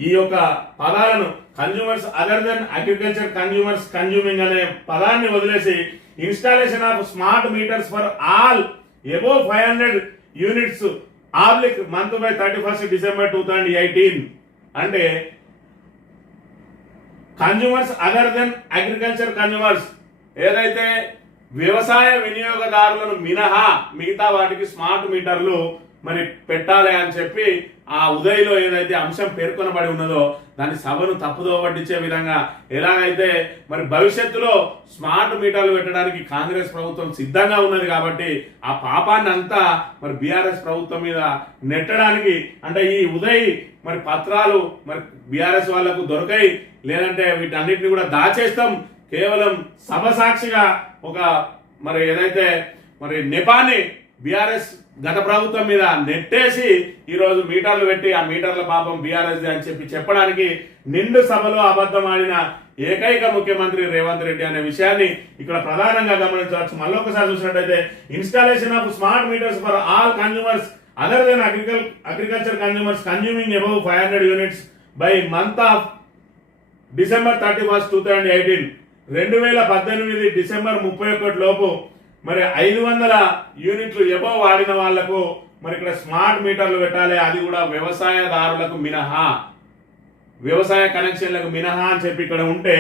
ఈ యొక్క పదాలను consumers other than agriculture consumers consuming అనే పదాన్ని వదిలేసి installation of smart meters for all above 500 units oblique month by 31st December 2018 అంటే consumers other than agriculture consumers ఏదైతే వ్యవసాయ వినియోగదారులను మినహా మిగతా వాటికి స్మార్ట్ మీటర్లు మరి పెట్టాలి అని చెప్పి ఆ ఉదయ్లో ఏదైతే అంశం పేర్కొనబడి ఉన్నదో దాన్ని సభను తప్పుదో పట్టించే విధంగా ఎలాగైతే మరి భవిష్యత్తులో స్మార్ట్ మీటర్లు పెట్టడానికి కాంగ్రెస్ ప్రభుత్వం సిద్ధంగా ఉన్నది కాబట్టి ఆ పాపాన్ని అంతా మరి బీఆర్ఎస్ ప్రభుత్వం మీద నెట్టడానికి అంటే ఈ ఉదయ్ మరి పత్రాలు మరి బీఆర్ఎస్ వాళ్లకు దొరకాయి, లేదంటే వీటన్నిటిని కూడా దాచేస్తాం, కేవలం సభ సాక్షిగా ఒక మరి ఏదైతే మరి నెపాన్ని బీఆర్ఎస్ గత ప్రభుత్వం మీద నెట్టేసి ఈరోజు మీటర్లు పెట్టి ఆ మీటర్ల పాపం బీఆర్ఎస్ అని చెప్పి చెప్పడానికి నిండు సభలో అబద్ధం ఆడిన ఏకైక ముఖ్యమంత్రి రేవంత్ రెడ్డి అనే విషయాన్ని ఇక్కడ ప్రధానంగా గమనించవచ్చు. మళ్ళొకసారి చూసినట్టయితే installation of smart meters for all consumers other than agriculture consumers consuming above 500 units by month of December 31st 2018 2018 December 31 లోపు మరి 500 యూనిట్లు ఎబోవ్ వాడిన వాళ్లకు మరి ఇక్కడ స్మార్ట్ మీటర్లు పెట్టాలి, అది కూడా వ్యవసాయదారులకు మినహా, వ్యవసాయ కనెక్షన్లకు మినహా అని చెప్పి ఇక్కడ ఉంటే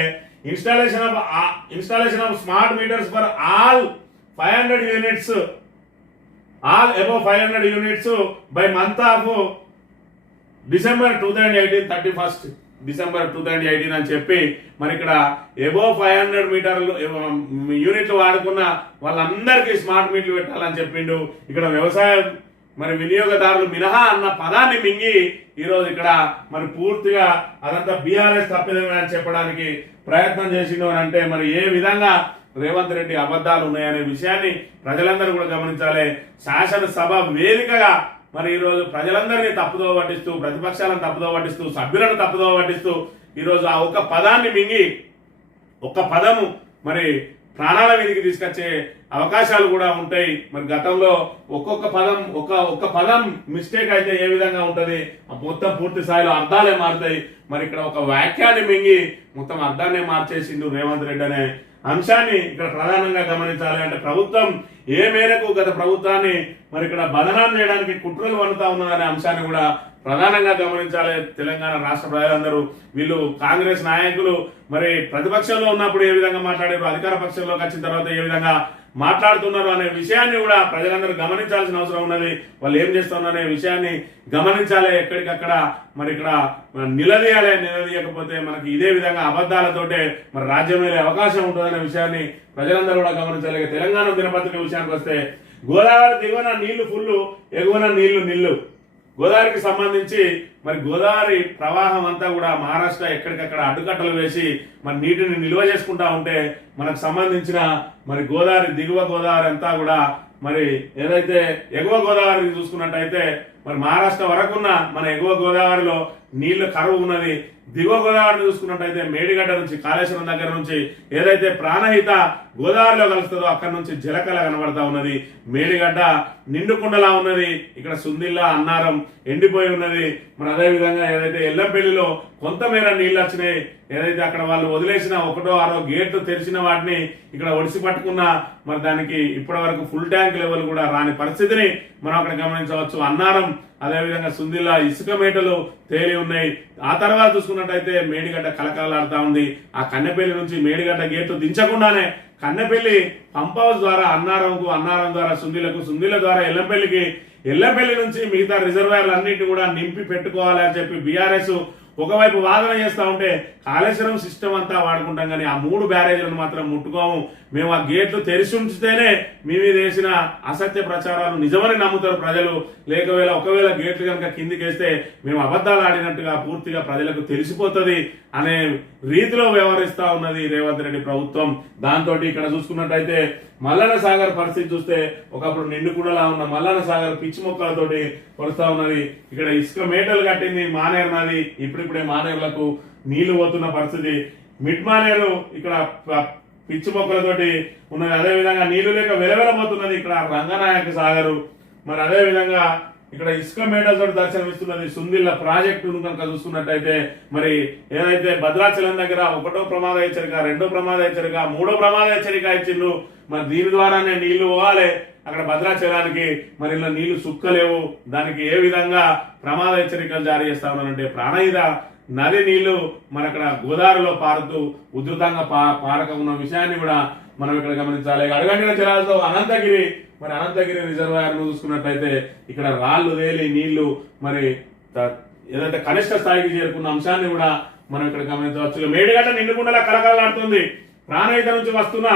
installation of smart meters for all 500 units all above 500 units by month of December 2018 31st December 2018 అని చెప్పి మరి ఇక్కడ అబౌవ్ 500 మీటర్లు యూనిట్లు వాడుకున్న వాళ్ళందరికీ స్మార్ట్ మీటర్లు పెట్టాలని చెప్పిండు. ఇక్కడ వ్యవసాయం మరి వినియోగదారులు మినహా అన్న పదాన్ని మింగి ఈరోజు ఇక్కడ మరి పూర్తిగా అదంతా బీఆర్ఎస్ తప్పిదమే అని చెప్పడానికి ప్రయత్నం చేసిండు అని అంటే మరి ఏ విధంగా రేవంత్ రెడ్డి అబద్ధాలు ఉన్నాయనే విషయాన్ని ప్రజలందరూ కూడా గమనించాలి. శాసనసభ వేదికగా మరి ఈరోజు ప్రజలందరినీ తప్పుదోవ పట్టిస్తూ, ప్రతిపక్షాలను తప్పుదోవ పట్టిస్తూ, సభ్యులను తప్పుదోవ పట్టిస్తూ ఈరోజు ఆ ఒక్క పదాన్ని మింగి ఒక్క పదము మరి ప్రాణాల మీదకి తీసుకొచ్చే అవకాశాలు కూడా ఉంటాయి. మరి గతంలో ఒక్కొక్క పదం మిస్టేక్ అయితే ఏ విధంగా ఉంటది, మొత్తం పూర్తి స్థాయిలో అర్థాలే మారుతాయి. మరి ఇక్కడ ఒక వాక్యాన్ని మింగి మొత్తం అర్థాన్ని మార్చేసిండు రేవంత్ రెడ్డి అనే అంశాన్ని ఇక్కడ ప్రధానంగా గమనించాలి. అంటే ప్రభుత్వం ఏ మేరకు గత ప్రభుత్వాన్ని మరి ఇక్కడ బదనాం చేయడానికి కుట్రలు పన్నుతా ఉన్నదనే అంశాన్ని కూడా ప్రధానంగా గమనించాలి. తెలంగాణ రాష్ట్ర ప్రజలందరూ వీళ్ళు కాంగ్రెస్ నాయకులు మరి ప్రతిపక్షంలో ఉన్నప్పుడు ఏ విధంగా మాట్లాడారు, అధికార పక్షంలోకి వచ్చిన తర్వాత ఏ విధంగా మాట్లాడుతున్నారు అనే విషయాన్ని కూడా ప్రజలందరూ గమనించాల్సిన అవసరం ఉన్నది. వాళ్ళు ఏం చేస్తున్నారు అనే విషయాన్ని గమనించాలి. ఎక్కడికక్కడ మరి ఇక్కడ నిలదీయకపోతే మనకి ఇదే విధంగా అబద్ధాలతోటే మరి రాజ్యం వెళ్ళే అవకాశం ఉంటుందనే విషయాన్ని ప్రజలందరూ కూడా గమనించాలి. తెలంగాణ దినపత్రిక విషయానికి వస్తే గోదావరి దిగువన నీళ్లు ఫుల్, ఎగువన నీళ్లు నిల్లు. గోదావరికి సంబంధించి మరి గోదావరి ప్రవాహం అంతా కూడా మహారాష్ట్ర ఎక్కడికక్కడ అడ్డుకట్టలు వేసి మరి నీటిని నిల్వ చేసుకుంటా ఉంటే మనకు సంబంధించిన మరి గోదావరి దిగువ గోదావరి అంతా కూడా మరి ఏదైతే ఎగువ గోదావరిని చూసుకున్నట్టయితే మరి మహారాష్ట్ర వరకున్న మన ఎగువ గోదావరిలో నీళ్లు కరువు ఉన్నది. దిగువ గోదావరిని చూసుకున్నట్టయితే మేడిగడ్డ నుంచి కాళేశ్వరం దగ్గర నుంచి ఏదైతే ప్రాణహిత గోదావరిలో కలుస్తుందో అక్కడ నుంచి జలకళ కనబడతా ఉన్నది. మేడిగడ్డ నిండుకుండలా ఉన్నది. ఇక్కడ సుందిల్లా అన్నారం ఎండిపోయి ఉన్నది. మరి అదే విధంగా ఏదైతే ఎల్లంపల్లిలో కొంతమేర నీళ్లు వచ్చినాయి, ఏదైతే అక్కడ వాళ్ళు వదిలేసిన 1, 6 గేట్లు తెరిచిన వాటిని ఇక్కడ ఒడిసి పట్టుకున్న మరి దానికి ఇప్పటి వరకు ఫుల్ ట్యాంక్ లెవెల్ కూడా రాని పరిస్థితిని మనం అక్కడ గమనించవచ్చు. అన్నారం అదేవిధంగా సుందిల్లా ఇసుక మేటలు తేలి ఉన్నాయి. ఆ తర్వాత చూసుకున్నట్టయితే మేడిగడ్డ కలకలాడుతా ఉంది. ఆ కన్నెపల్లి నుంచి మేడిగడ్డ గేట్లు దించకుండానే కన్నెపల్లి పంప్ హౌస్ ద్వారా అన్నారం ద్వారా సుందిలకు, సుందిల ద్వారా ఎల్లంపల్లికి, ఎల్లంపల్లి నుంచి మిగతా రిజర్వాయర్లు అన్నింటినీ కూడా నింపి పెట్టుకోవాలి అని చెప్పి బీఆర్ఎస్ ఒకవైపు వాదన చేస్తా ఉంటే కాళేశ్వరం సిస్టమ్ అంతా వాడుకుంటాం కానీ ఆ 3 బ్యారేజ్లను మాత్రం ముట్టుకోము, మేము ఆ గేట్లు తెరిచి ఉంచితేనే మీ మీద వేసిన అసత్య ప్రచారాలు నిజమని నమ్ముతారు ప్రజలు. ఒకవేళ గేట్లు కనుక కిందికేస్తే మేము అబద్ధాలు ఆడినట్టుగా పూర్తిగా ప్రజలకు తెలిసిపోతుంది అనే రీతిలో వ్యవహరిస్తా ఉన్నది రేవంత్ రెడ్డి ప్రభుత్వం. దాంతో ఇక్కడ చూసుకున్నట్టయితే మల్లన్న సాగర్ పరిస్థితి చూస్తే ఒకప్పుడు నిండుకుండలా ఉన్న మల్లన్న సాగర్ పిచ్చి మొక్కలతోటి కొలుస్తా ఉన్నది. ఇక్కడ ఇసుక మేటలు కట్టింది మానేరు నది, ఇప్పుడిప్పుడే మానేరులకు నీళ్లు పోతున్న పరిస్థితి. మిడ్ మానేరు ఇక్కడ పిచ్చి మొక్కలతోటి ఉన్నది. అదే విధంగా నీళ్లు లేక వెలవెలబోతున్నది ఇక్కడ రంగనాయక సాగరు. మరి అదే విధంగా ఇక్కడ ఇసుక మేటలతో దర్శనమిస్తున్నది సుందిల్ల ప్రాజెక్టును కనుక చూసుకున్నట్టయితే మరి ఏదైతే భద్రాచలం దగ్గర 1వ ప్రమాద హెచ్చరిక, 2వ ప్రమాద హెచ్చరిక, 3వ ప్రమాద హెచ్చరిక ఇచ్చిండ్రు. మరి దీని ద్వారానే నీళ్లు పోవాలి అక్కడ భద్రాచలానికి. మరి ఇలా నీళ్లు సుక్కలేవు. దానికి ఏ విధంగా ప్రమాద హెచ్చరికలు జారీ చేస్తా ఉన్నారంటే ప్రాణహిత నది నీళ్లు మరి అక్కడ గోదావరిలో పారుతూ ఉధృతంగా పారక ఉన్న విషయాన్ని కూడా మనం ఇక్కడ గమనించాలి. అడగంటిన జలాలతో అనంతగిరి రిజర్వాయర్ ను చూసుకున్నట్టయితే ఇక్కడ రాళ్లు వేలి నీళ్లు మరి ఏదైతే కనిష్ట స్థాయికి చేరుకున్న అంశాన్ని కూడా మనం ఇక్కడ గమనించవచ్చు. మేడిగడ్డ నిండుకుండలా కలకలలాడుతుంది. ప్రాణహిత నుంచి వస్తున్న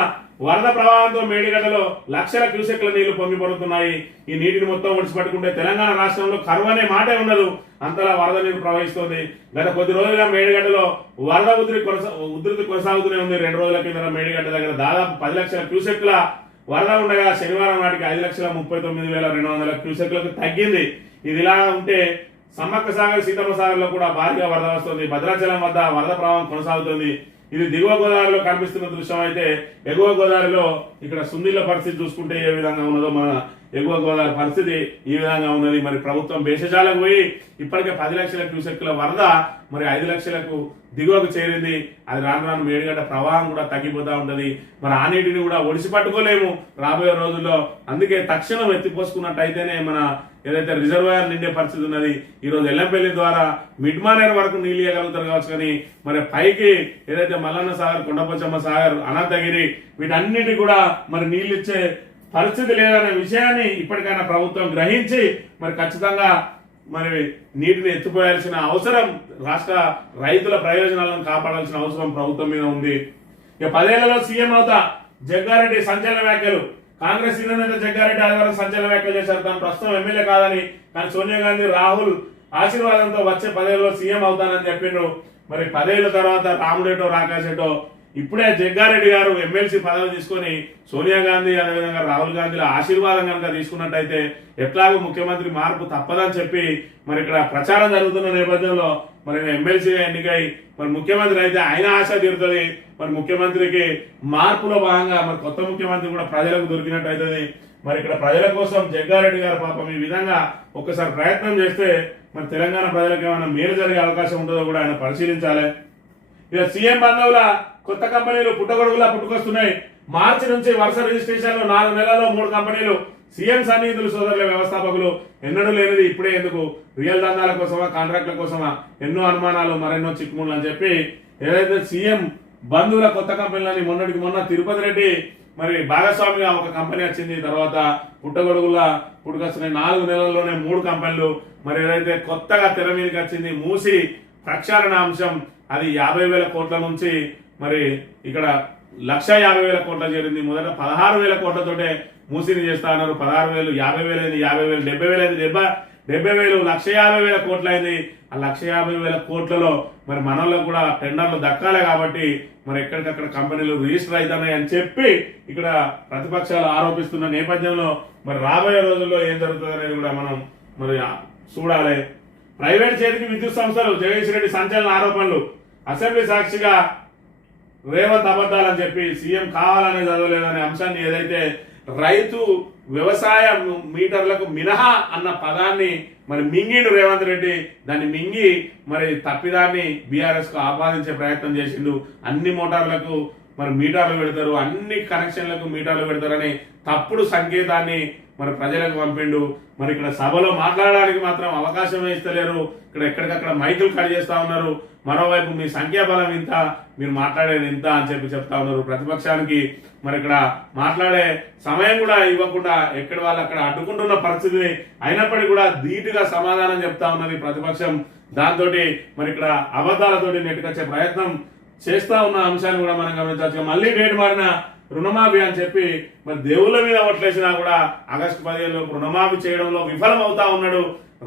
వరద ప్రవాహంతో మేడిగడ్డలో లక్షల క్యూసెక్ల నీళ్లు పొంగిపడుతున్నాయి. ఈ నీటిని మొత్తం ఒడిసి పట్టుకుంటే తెలంగాణ రాష్ట్రంలో కరువు అనే మాటే ఉండదు, అంతలా వరద నీరు ప్రవహిస్తోంది. గత కొద్ది రోజులుగా మేడిగడ్డలో వరద ఉధృతి కొనసాగుతూనే ఉంది. 2 రోజుల కింద మేడిగడ్డ దగ్గర దాదాపు 10 లక్షల క్యూసెక్ల వరద ఉండగా శనివారం నాటికి 5,39,200 క్యూసెక్లకు తగ్గింది. ఇది ఇలా ఉంటే సమ్మక్క సాగర్, సీతమ్మ సాగర్ లో కూడా భారీగా వరద వస్తుంది. భద్రాచలం వద్ద వరద ప్రవాహం కొనసాగుతుంది. ఇది దిగువ గోదావరిలో కనిపిస్తున్న దృశ్యం అయితే ఎగువ గోదావరిలో ఇక్కడ సుందిల్ల పరిస్థితి చూసుకుంటే ఏ విధంగా ఉన్నదో మన ఎగువ గోదావరి పరిస్థితి ఈ విధంగా ఉన్నది. మరి ప్రభుత్వం భేషజాలకు పోయి ఇప్పటికే 10 లక్షల క్యూసెక్ల వరద మరి 5 లక్షలకు దిగువకు చేరింది. అది రాను మేడిగడ్డ ప్రవాహం కూడా తగ్గిపోతా ఉంటది. మరి ఆ నీటిని కూడా ఒడిసి పట్టుకోలేము రాబోయే రోజుల్లో. అందుకే తక్షణం ఎత్తిపోసుకున్నట్టయితేనే మన ఏదైతే రిజర్వాయర్ నిండే పరిస్థితి ఉన్నది. ఈ రోజు ఎల్లంపల్లి ద్వారా మిడ్మానేర్ వరకు నీళ్ళు ఇవ్వగలుగుతారు కావచ్చు, కానీ మరి పైకి ఏదైతే మల్లన్న సాగర్, కొండపోచమ్మ సాగర్, అనంతగిరి వీటన్నిటి కూడా మరి నీళ్ళు ఇచ్చే పరిస్థితి లేదనే విషయాన్ని ఇప్పటికైనా ప్రభుత్వం గ్రహించి మరి ఖచ్చితంగా మరి నీటిని ఎత్తిపోయాల్సిన అవసరం, రాష్ట్ర రైతుల ప్రయోజనాలను కాపాడాల్సిన అవసరం ప్రభుత్వం మీద ఉంది. ఇక 10 ఏళ్లలో సీఎం అవుతా జగ్గారెడ్డి సంచలన వ్యాఖ్యలు. కాంగ్రెస్ సీనియర్ నేత జగ్గారెడ్డి ఆదివారం సంచలన వ్యాఖ్యలు చేశారు. తాను ప్రస్తుతం ఎమ్మెల్యే కాదని, కానీ సోనియా గాంధీ, రాహుల్ ఆశీర్వాదంతో వచ్చే 10 ఏళ్లలో సీఎం అవుతానని చెప్పిండ్రు. మరి 10 ఏళ్ల తర్వాత రాముడేటో రాకాశేటో ఇప్పుడే జగ్గారెడ్డి గారు ఎమ్మెల్సీ పదవి తీసుకొని సోనియా గాంధీ అదేవిధంగా రాహుల్ గాంధీల ఆశీర్వాదం కనుక తీసుకున్నట్టయితే ఎట్లాగో ముఖ్యమంత్రి మార్పు తప్పదని చెప్పి మరి ఇక్కడ ప్రచారం జరుగుతున్న నేపథ్యంలో మరి ఎమ్మెల్సీగా ఎన్నికై మరి ముఖ్యమంత్రి అయితే ఆయన ఆశ తీరుతుంది. మరి ముఖ్యమంత్రికి మార్పులో భాగంగా మరి కొత్త ముఖ్యమంత్రి కూడా ప్రజలకు దొరికినట్టు అవుతుంది. మరి ఇక్కడ ప్రజల కోసం జగ్గారెడ్డి గారు పాపం ఈ విధంగా ఒక్కసారి ప్రయత్నం చేస్తే మరి తెలంగాణ ప్రజలకు ఏమైనా మేలు జరిగే అవకాశం ఉంటుందో కూడా ఆయన పరిశీలించాలి. ఇక సీఎం బంధువుల కొత్త కంపెనీలు పుట్టగొడుగులా పుట్టుకొస్తున్నాయి. మార్చి నుంచి వరుస రిజిస్ట్రేషన్లు 4 నెలల్లో 3 కంపెనీలు. సీఎం సన్నిహితులు సోదరుల వ్యవస్థాపకులు. ఎన్నడూ లేనిది ఇప్పుడే ఎందుకు? రియల్ దందాల కోసమా, కాంట్రాక్ట్ల కోసమా? ఎన్నో అనుమానాలు, మరెన్నో చిక్కుముళ్ళు అని చెప్పి ఏదైతే సీఎం బంధువుల కొత్త కంపెనీలని మొన్నటికి మొన్న తిరుపతి రెడ్డి మరి భాగస్వామిగా ఒక కంపెనీ వచ్చింది. తర్వాత పుట్టగొడుగులా పుట్టుకొస్తున్నాయి. 4 నెలల్లోనే 3 కంపెనీలు. మరి ఏదైతే కొత్తగా తెర మీదకి వచ్చింది మూసి ప్రక్షాళన అంశం, అది 50,000 కోట్ల నుంచి మరి ఇక్కడ 1,50,000 కోట్ల చేరింది. మొదట 16,000 కోట్లతోటే మూసిని చేస్తా అన్నారు. 16,000, 50,000 అయింది, 50,000, 70,000 అయింది, 70,000, 1,50,000 కోట్లు అయింది. ఆ 1,50,000 కోట్లలో మరి మనోళ్ళకు కూడా టెండర్లు దక్కాలి కాబట్టి మరి ఎక్కడికక్కడ కంపెనీలు రిజిస్టర్ అవుతున్నాయి అని చెప్పి ఇక్కడ ప్రతిపక్షాలు ఆరోపిస్తున్న నేపథ్యంలో మరి రాబోయే రోజుల్లో ఏం జరుగుతుంది అనేది కూడా మనం మరి చూడాలి. ప్రైవేట్ చేతికి విద్యుత్ సంస్థలు, జగదీష్ రెడ్డి సంచలన ఆరోపణలు. అసెంబ్లీ సాక్షిగా రేవంత్ అబద్ధాలని చెప్పి సీఎం కావాలనే చదవలేదనే అంశాన్ని ఏదైతే రైతు వ్యవసాయ మీటర్లకు మినహా అన్న పదాన్ని మరి మింగిండు రేవంత్ రెడ్డి. దాన్ని మింగి మరి తప్పిదాన్ని బీఆర్ఎస్ కు ఆపాదించే ప్రయత్నం చేసిండు. అన్ని మోటార్లకు మరి మీటర్లు పెడతారు, అన్ని కనెక్షన్లకు మీటర్లు పెడతారని తప్పుడు సంకేతాన్ని మరి ప్రజలకు పంపిండు. మరి ఇక్కడ సభలో మాట్లాడడానికి మాత్రం అవకాశం ఇస్తలేరు. ఇక్కడ ఎక్కడికక్కడ మైకులు కట్ చేస్తా ఉన్నారు. మరోవైపు మీ సంఖ్యాబలం ఇంత, మీరు మాట్లాడేది ఇంత అని చెప్పి చెప్తా ఉన్నారు. ప్రతిపక్షానికి మరి ఇక్కడ మాట్లాడే సమయం కూడా ఇవ్వకుండా ఎక్కడ వాళ్ళు అక్కడ అడ్డుకుంటున్న పరిస్థితి అయినప్పటికీ కూడా ధీటుగా సమాధానం చెప్తా ఉన్నది ప్రతిపక్షం. దాంతో మరి ఇక్కడ అబద్ధాలతోటి నెట్టుకొచ్చే ప్రయత్నం చేస్తా ఉన్న అంశాన్ని కూడా మనం గమనించవచ్చు. మళ్ళీ డేట్ మారిన రుణమాఫీ అని చెప్పి మరి దేవుళ్ళ మీద ఓట్లేసినా కూడా ఆగస్టు 15 లోపు రుణమాఫీ చేయడంలో విఫలం అవుతా ఉన్నాడు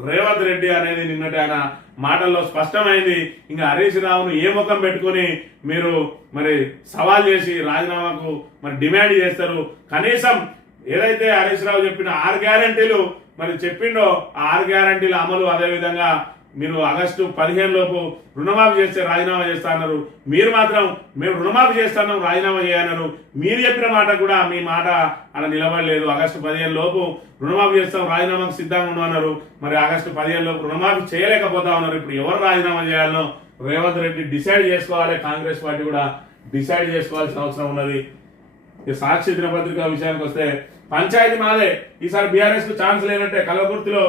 రేవంత్ రెడ్డి అనేది నిన్నటి ఆయన మాటల్లో స్పష్టమైంది. ఇంకా హరీష్ రావును ఏ ముఖం పెట్టుకుని మీరు మరి సవాల్ చేసి రాజీనామాకు మరి డిమాండ్ చేస్తారు? కనీసం ఏదైతే హరీష్ రావు చెప్పిన 6 గ్యారంటీలు మరి చెప్పిండో ఆ 6 గ్యారంటీల అమలు, అదేవిధంగా మీరు ఆగస్టు 15 లోపు రుణమాఫీ చేస్తే రాజీనామా చేస్తా అన్నారు. మీరు మాత్రం మేము రుణమాఫీ చేస్తాను రాజీనామా చేయన్నారు. మీరు చెప్పిన మాట కూడా మీ మాట అలా నిలబడలేదు. ఆగస్టు 15 లోపు రుణమాఫీ చేస్తాం, రాజీనామాకు సిద్ధంగా ఉండన్నారు. మరి ఆగస్టు 15 లోపు రుణమాఫీ చేయలేకపోతా ఉన్నారు. ఇప్పుడు ఎవరు రాజీనామా చేయాలనో రేవంత్ రెడ్డి డిసైడ్ చేసుకోవాలి. కాంగ్రెస్ పార్టీ కూడా డిసైడ్ చేసుకోవాల్సిన అవసరం ఉన్నది. సాక్షి దినపత్రిక విషయానికి వస్తే పంచాయతీ మాదే, ఈసారి బీఆర్ఎస్ కు ఛాన్స్ లేనట్టే. కల్వకుర్తిలో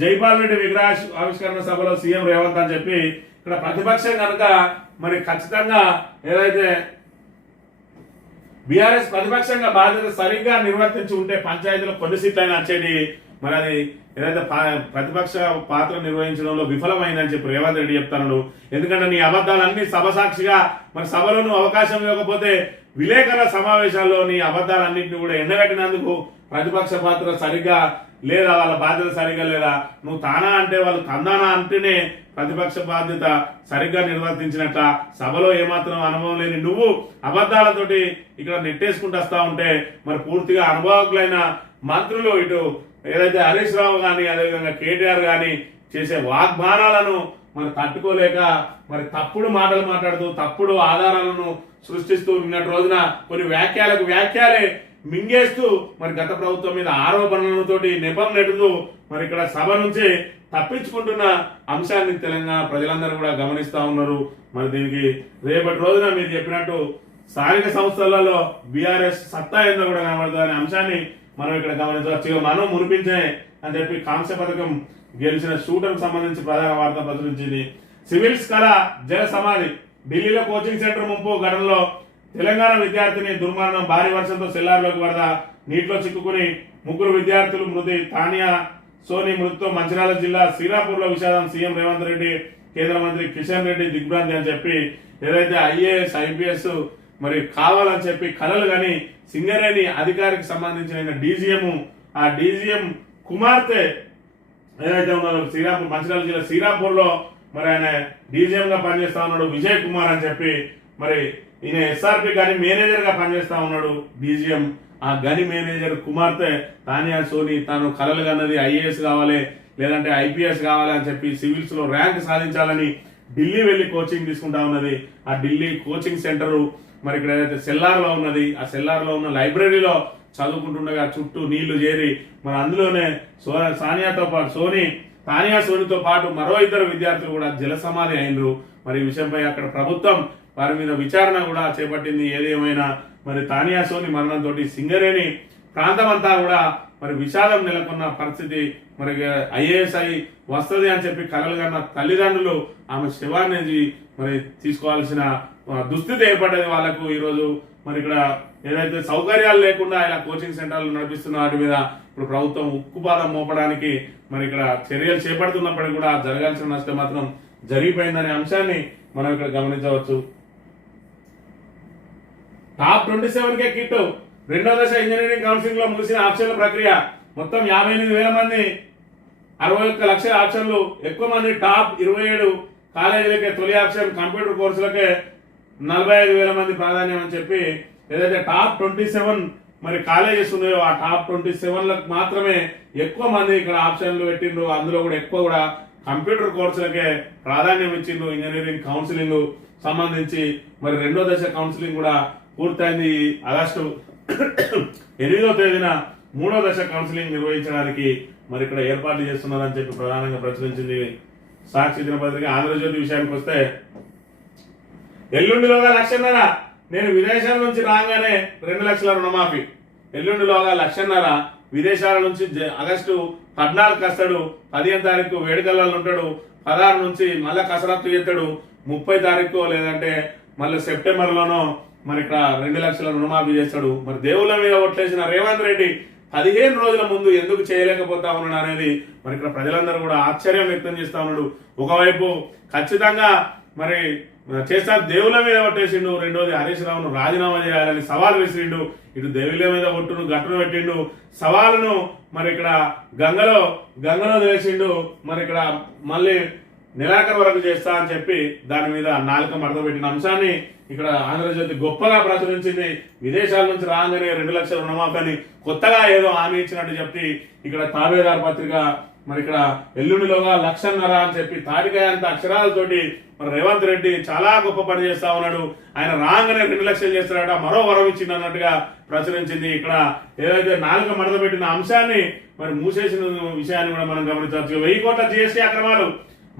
జైపాల్ రెడ్డి విగ్రహ ఆవిష్కరణ సభలో సీఎం రేవంత్ అని చెప్పి ఇక్కడ ప్రతిపక్షం కనుక మరి ఖచ్చితంగా ఏదైతే బీఆర్ఎస్ ప్రతిపక్షంగా బాధ్యత సరిగ్గా నిర్వర్తించి ఉంటే పంచాయతీలో కొన్ని సీట్లైనా వచ్చేది. మరి అది ఏదైతే ప్రతిపక్ష పాత్ర నిర్వహించడంలో విఫలమైందని చెప్పి రేవంత్ రెడ్డి చెప్తాను. ఎందుకంటే నీ అబద్ధాలన్నీ సభ సాక్షిగా మరి సభలో నువ్వు అవకాశం ఇవ్వకపోతే విలేకరుల సమావేశాల్లో నీ అబద్ధాలన్నింటినీ కూడా ఎండగట్టినందుకు ప్రతిపక్ష పాత్ర సరిగ్గా లేదా, వాళ్ళ బాధ్యత సరిగ్గా లేదా, నువ్వు తానా అంటే వాళ్ళు తందానా అంటేనే ప్రతిపక్ష బాధ్యత సరిగ్గా నిర్వర్తించినట్ల. సభలో ఏమాత్రం అనుభవం లేని నువ్వు అబద్ధాలతోటి ఇక్కడ నెట్టేసుకుంటూ వస్తా ఉంటే మరి పూర్తిగా అనుభవకులైన మంత్రులు ఇటు ఏదైతే హరీష్ రావు కానీ అదేవిధంగా కేటీఆర్ కానీ చేసే వాగ్బానాలను మరి తట్టుకోలేక మరి తప్పుడు మాటలు మాట్లాడుతూ తప్పుడు ఆధారాలను సృష్టిస్తూ నిన్నటి రోజున కొన్ని వ్యాఖ్యలకు వ్యాఖ్యలే మింగేస్తూ మరి గత ప్రభుత్వం మీద ఆరోపణలతోటి నెపం నెట్టుతూ మరి ఇక్కడ సభ నుంచి తప్పించుకుంటున్న అంశాన్ని తెలంగాణ ప్రజలందరూ కూడా గమనిస్తా ఉన్నారు. మరి దీనికి రేపటి రోజున మీరు చెప్పినట్టు స్థానిక సంస్థలలో బీఆర్ఎస్ సత్తా ఏందో కూడా కనబడుతుంది అనే అంశాన్ని మనం ఇక్కడ గమనించవచ్చు. మనం మునిపించే అని చెప్పి కాంస్య పథకం గెలిచిన షూటర్ సంబంధించి ప్రధాన వార్త ప్రచురించింది. సివిల్స్ కళ జల సమాధి. ఢిల్లీలో కోచింగ్ సెంటర్ ముంపు ఘటనలో తెలంగాణ విద్యార్థిని దుర్మరణం. భారీ వర్షంతో సెల్లార్లోకి వరద. నీటిలో చిక్కుకుని 3 విద్యార్థులు మృతి. తానియా సోని మృతితో మంచిర్యాల జిల్లా శ్రీరాంపూర్లో విషాదం. సీఎం రేవంత్ రెడ్డి, కేంద్ర మంత్రి కిషన్ రెడ్డి దిగ్భ్రాంతి అని చెప్పి ఏదైతే ఐఏఎస్ ఐపీఎస్ మరి కావాలని చెప్పి కలలు కానీ సింగరేణి అధికారికి సంబంధించిన డీజీఎం, ఆ డీజీఎం కుమార్తె ఏదైతే ఉన్నారో శ్రీరాంపూర్ మంచిర్యాల జిల్లా శ్రీరాంపూర్లో మరి ఆయన డీజీఎం గా పనిచేస్తా ఉన్నాడు విజయ్ కుమార్ అని చెప్పి. మరి ఈయన ఎస్ఆర్పి గని మేనేజర్ గా పనిచేస్తా ఉన్నాడు డీజీఎం. ఆ గని మేనేజర్ కుమార్తె తానియా సోని తాను కలలు కన్నది ఐఏఎస్ కావాలి లేదంటే ఐపీఎస్ కావాలి అని చెప్పి సివిల్స్ లో ర్యాంక్ సాధించాలని ఢిల్లీ వెళ్లి కోచింగ్ తీసుకుంటా ఉన్నది. ఆ ఢిల్లీ కోచింగ్ సెంటర్ మరి ఇక్కడ ఏదైతే సెల్లార్ లో ఉన్నది, ఆ సెల్లార్ లో ఉన్న లైబ్రరీలో చదువుకుంటుండగా చుట్టూ నీళ్లు చేరి మరి అందులోనే తానియా సోనితో పాటు మరో 2 విద్యార్థులు కూడా జల సమాధి అయినరు. మరి ఈ విషయంపై అక్కడ ప్రభుత్వం వారి మీద విచారణ కూడా చేపట్టింది. ఏదేమైనా మరి తానియా సోని మరణంతో సింగరేణి ప్రాంతం అంతా కూడా మరి విషాదం నెలకొన్న పరిస్థితి. మరి ఐఏఎస్ అయి వస్తుంది అని చెప్పి కలలు కన్న తల్లిదండ్రులు ఆమె శవాన్ని మరి తీసుకోవాల్సిన దుస్థితి ఏర్పడ్డది వాళ్ళకు. ఈరోజు మరి ఇక్కడ ఏదైతే సౌకర్యాలు లేకుండా ఇలా కోచింగ్ సెంటర్లు నడిపిస్తున్న వాటి మీద ఇప్పుడు ప్రభుత్వం ఉక్కుపాదం మోపడానికి మరి ఇక్కడ చర్యలు చేపడుతున్నప్పటికీ కూడా జరగాల్సిన నష్టం మాత్రం జరిగిపోయిందనే అంశాన్ని మనం ఇక్కడ గమనించవచ్చు. టాప్ 27కే కిట్. 2వ దశ ఇంజనీరింగ్ కౌన్సిలింగ్ లో ముగిసిన ఆప్షన్ల ప్రక్రియ. మొత్తం 58,000 మంది, 61 లక్షల ఆప్షన్లు. ఎక్కువ మంది టాప్ 27 కాలేజీలకే తొలి ఆప్షన్, కంప్యూటర్ కోర్సులకే 45,000 మంది ప్రాధాన్యం అని చెప్పి ఏదైతే టాప్ 27 మరి కాలేజెస్ ఉన్నాయో ఆ టాప్ 27లకు మాత్రమే ఎక్కువ మంది ఇక్కడ ఆప్షన్లు పెట్టిండ్రు. అందులో కూడా ఎక్కువ కూడా కంప్యూటర్ కోర్సులకే ప్రాధాన్యం ఇచ్చిండ్రు. ఇంజనీరింగ్ కౌన్సిలింగ్ సంబంధించి మరి 2వ దశ కౌన్సిలింగ్ కూడా పూర్తయింది. ఆగస్టు 8వ తేదీన 3వ దశ కౌన్సిలింగ్ నిర్వహించడానికి మరి ఇక్కడ ఏర్పాట్లు చేస్తున్నారని చెప్పి ప్రధానంగా ప్రచురించింది సాక్షి దినపత్రిక. ఆంధ్రజ్యోతి విషయానికి వస్తే ఎల్లుండిలోగా 1,00,000. నేను విదేశాల నుంచి రాగానే 2 లక్షల రుణమాఫీ. ఎల్లుండిలోగా 1,00,000 విదేశాల నుంచి ఆగస్టు 14 వస్తాడు, 15 తారీఖు వేడుకలలో ఉంటాడు, 16 నుంచి మళ్ళా కసరత్తు చేస్తాడు, 30 తారీఖు లేదంటే మళ్ళీ సెప్టెంబర్ లోనో మరి ఇక్కడ 2 లక్షల రుణమాఫీ చేస్తాడు. మరి దేవుళ్ళ మీద ఒట్లేసిన రేవంత్ రెడ్డి 15 రోజుల ముందు ఎందుకు చేయలేకపోతా ఉన్నాడు అనేది మరి ఇక్కడ ప్రజలందరూ కూడా ఆశ్చర్యం వ్యక్తం చేస్తా ఉన్నాడు. ఒకవైపు ఖచ్చితంగా మరి చేస్తా దేవుళ్ళ మీద కొట్టేసిండు, రెండోది హరీష్ రావును రాజీనామా చేయాలని సవాల్ విసిరిండు. ఇటు దేవుళ్ళ మీద కొట్టును గట్టును పెట్టిండు, సవాలును మరి ఇక్కడ గంగలో వేసిండు. మరి ఇక్కడ మళ్ళీ నెలాఖరు వరకు చేస్తా అని చెప్పి దాని మీద నాలుక మడత పెట్టిన అంశాన్ని ఇక్కడ ఆంధ్రజ్యోతి గొప్పగా ప్రచురించింది. విదేశాల నుంచి రాగానే 2 లక్షల రుణమాఫీ కొత్తగా ఏదో హామీ ఇచ్చినట్టు చెప్పి ఇక్కడ తాబేదార్ పత్రిక మరి ఇక్కడ ఎల్లుండిలోగా 1,00,000 అని చెప్పి తాటికాయ అంత అక్షరాలతోటి మరి రేవంత్ రెడ్డి చాలా గొప్ప పని చేస్తా ఉన్నాడు, ఆయన రాగానే 2 లక్షలు చేస్తాడట, మరో వరం ఇచ్చింది అన్నట్టుగా ప్రచురించింది. ఇక్కడ ఏదైతే నాలుక మడత పెట్టిన అంశాన్ని మరి మూసేసిన విషయాన్ని కూడా మనం గమనించవచ్చు. 1000 కోట్ల జీఎస్టీ అక్రమాలు,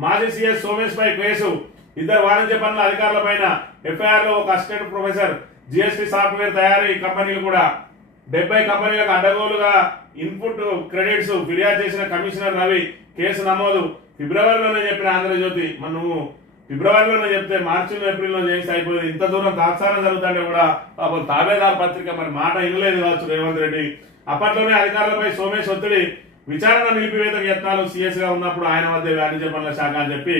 మాజీ సీఎస్ సోమేష్ పై కేసు, 2 వాణిజ్య పనుల అధికారుల పైన ఎఫ్ఐఆర్ లో ఒక అసిస్టెంట్ ప్రొఫెసర్, జీఎస్టీ సాఫ్ట్వేర్ తయారీ కంపెనీలు కూడా 70 కంపెనీలకు అడ్డగోలుగా ఇన్పుట్ క్రెడిట్స్ ఫిర్యాదు చేసిన కమిషనర్ రవి కేసు నమోదు. ఫిబ్రవరిలోనే చెప్పిన ఆంధ్రజ్యోతి, మన నువ్వు ఫిబ్రవరిలోనే చెప్తే మార్చి ఏప్రిల్లో చేసి అయిపోయింది. ఇంత దూరం తాత్సారం జరుగుతుంటే కూడా పాపం తాబేదార్ పత్రిక మరి మాట ఇనలేదు కావచ్చు రేవంత్ రెడ్డి. అప్పట్లోనే అధికారులపై సోమేష్ ఒత్తిడి, విచారణ నిలిపివేతకు యత్నాలు సీఎస్ గా ఉన్నప్పుడు ఆయన మధ్య వాణిజ్య పనుల శాఖ అని చెప్పి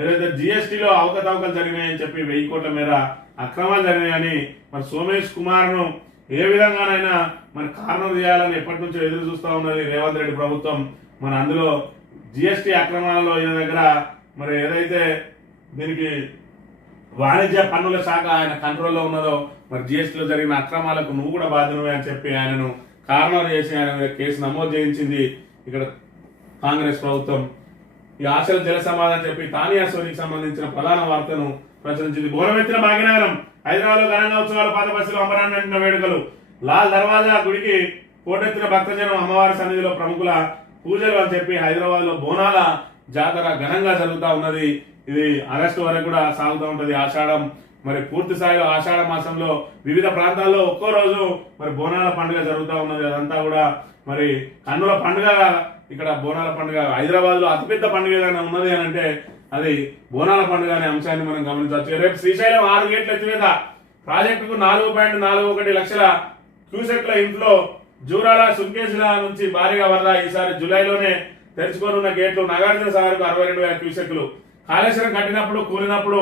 ఏదైతే జీఎస్టీలో అవకతవకలు జరిగినాయని చెప్పి 1000 కోట్ల మేర అక్రమాలు జరిగినాయని మరి సోమేష్ కుమార్ ను ఏ విధంగానైనా మరి కారణం చేయాలని ఎప్పటి నుంచో ఎదురు చూస్తా ఉన్నది రేవంత్ రెడ్డి ప్రభుత్వం. మరి అందులో జిఎస్టీ అక్రమాలలో ఈయన దగ్గర మరి ఏదైతే దీనికి వాణిజ్య పన్నుల శాఖ ఆయన కంట్రోల్లో ఉన్నదో మరి జిఎస్టీలో జరిగిన అక్రమాలకు నువ్వు కూడా బాధ్యునివే అని చెప్పి ఆయనను కారణం చేసి ఆయన మీద కేసు నమోదు చేయించింది ఇక్కడ కాంగ్రెస్ ప్రభుత్వం. ఈ ఆశల జల సమాధానం చెప్పి తానియా సోనికి సంబంధించిన ప్రధాన వార్తను ప్రచురించింది. బోరమెత్తిన భాగ్యనగరం, హైదరాబాద్ లో ఘనంగా ఉత్సవాలు, పాత బస్సులు, అంబరాన్నింటిన వేడుకలు, లాల్ దర్వాజా గుడికి పోటెత్తిన భక్తజనం, అమ్మవారి సన్నిధిలో ప్రముఖుల పూజలు అని చెప్పి హైదరాబాద్ లో బోనాల జాతర ఘనంగా జరుగుతూ ఉన్నది. ఇది ఆగస్టు వరకు కూడా సాగుతూ ఉంటది. ఆషాఢం మరి పూర్తి స్థాయిలో ఆషాఢ మాసంలో వివిధ ప్రాంతాల్లో ఒక్కో రోజు మరి బోనాల పండుగ జరుగుతూ ఉన్నది. అదంతా కూడా మరి కన్నుల పండుగ. ఇక్కడ బోనాల పండుగ హైదరాబాద్ లో అతిపెద్ద పండుగ ఏదైనా ఉన్నది అని అంటే అది బోనాల పండుగ అనే అంశాన్ని మనం గమనించవచ్చు. రేపు శ్రీశైలం 6 గేట్ల ఎత్తివేత ప్రాజెక్టుకు 4.41 లక్షల క్యూసెక్ల ఇంట్లో జూరాల సుంకేశిల నుంచి భారీగా వరద ఈసారి జూలైలోనే తెరుచుకోనున్న గేట్లు నాగార్జున సాగర్కు 62,000 క్యూసెక్లు. కాళేశ్వరం కట్టినప్పుడు కూలినప్పుడు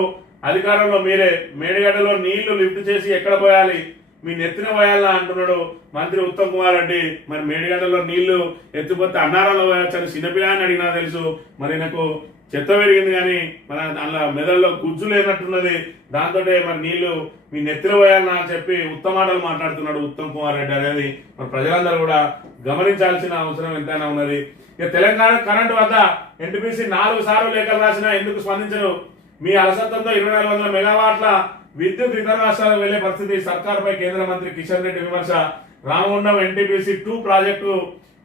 అధికారంలో మీరే మేడిగడ్డలో నీళ్లు లిఫ్ట్ చేసి ఎక్కడ పోయాలి, మీ నెత్తిన పోయాలా అంటున్నాడు మంత్రి ఉత్తమ్ కుమార్ రెడ్డి. మరి మేడిగడ్డలో నీళ్లు ఎత్తిపోతే అన్నారంలో పోయొచ్చని చిన్నపిల్లని అడిగినా తెలుసు. మరి నాకు చెత్త పెరిగింది కానీ మన అందులో మెదడులో గుజ్జు లేనట్టున్నది, దాంతో మరి నీళ్లు మీ నెత్తిన పోయాలన్నా అని చెప్పి ఉత్తమాటలు మాట్లాడుతున్నాడు ఉత్తమ్ కుమార్ రెడ్డి అనేది మరి ప్రజలందరూ కూడా గమనించాల్సిన అవసరం ఎంతైనా ఉన్నది. ఇక తెలంగాణ కరెంటు వద్ద ఎన్టీపీసీ 4 సార్లు లేఖలు రాసినా ఎందుకు స్పందించరు? మీ అలసత్వంతో 2,400 మెగావాట్ల విద్యుత్ ఇతర రాష్ట్రాలకు వెళ్లే పరిస్థితి. సర్కార్పై కేంద్ర మంత్రి కిషన్ రెడ్డి విమర్శ. రామగుండం ఎన్టీపీసీ 2 ప్రాజెక్టు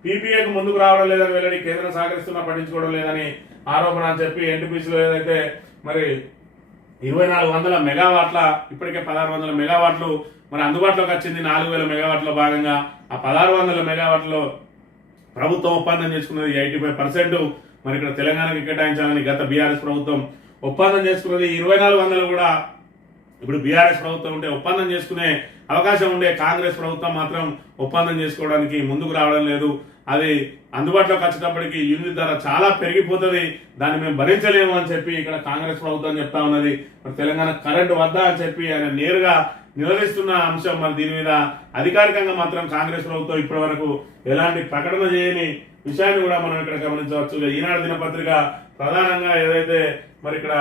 పీపీఏకు ముందుకు రావడం లేదని వెల్లడి. కేంద్రం సహకరిస్తున్నా పట్టించుకోవడం లేదని ఆరోపణ అని చెప్పి ఎన్టీపీసీలో ఏదైతే మరి 2,400 మెగావాట్ల ఇప్పటికే 1,600 మెగావాట్లు మరి అందుబాటులోకి వచ్చింది. 4,000 మెగావాట్ల భాగంగా ఆ 1,600 మెగావాట్లో ప్రభుత్వం ఒప్పందం చేసుకున్నది 85% మరి ఇక్కడ తెలంగాణకి కేటాయించాలని గత బీఆర్ఎస్ ప్రభుత్వం ఒప్పందం చేసుకున్నది. 2,400 కూడా ఇప్పుడు బీఆర్ఎస్ ప్రభుత్వం ఉంటే ఒప్పందం చేసుకునే అవకాశం ఉండే కాంగ్రెస్ ప్రభుత్వం మాత్రం ఒప్పందం చేసుకోవడానికి ముందుకు రావడం లేదు. అది అందుబాటులోకి వచ్చేటప్పటికి యూనిట్ ధర చాలా పెరిగిపోతుంది, దాన్ని మేము భరించలేము అని చెప్పి ఇక్కడ కాంగ్రెస్ ప్రభుత్వం చెప్తా ఉన్నది. మరి తెలంగాణ కరెంటు వద్ద అని చెప్పి ఆయన నేరుగా నిలదీస్తున్న అంశం. మరి దీని మీద అధికారికంగా మాత్రం కాంగ్రెస్ ప్రభుత్వం ఇప్పటి వరకు ఎలాంటి ప్రకటన చేయని విషయాన్ని కూడా మనం ఇక్కడ గమనించవచ్చు. ఈనాడు దినపత్రిక ప్రధానంగా ఏదైతే మరి ఇక్కడ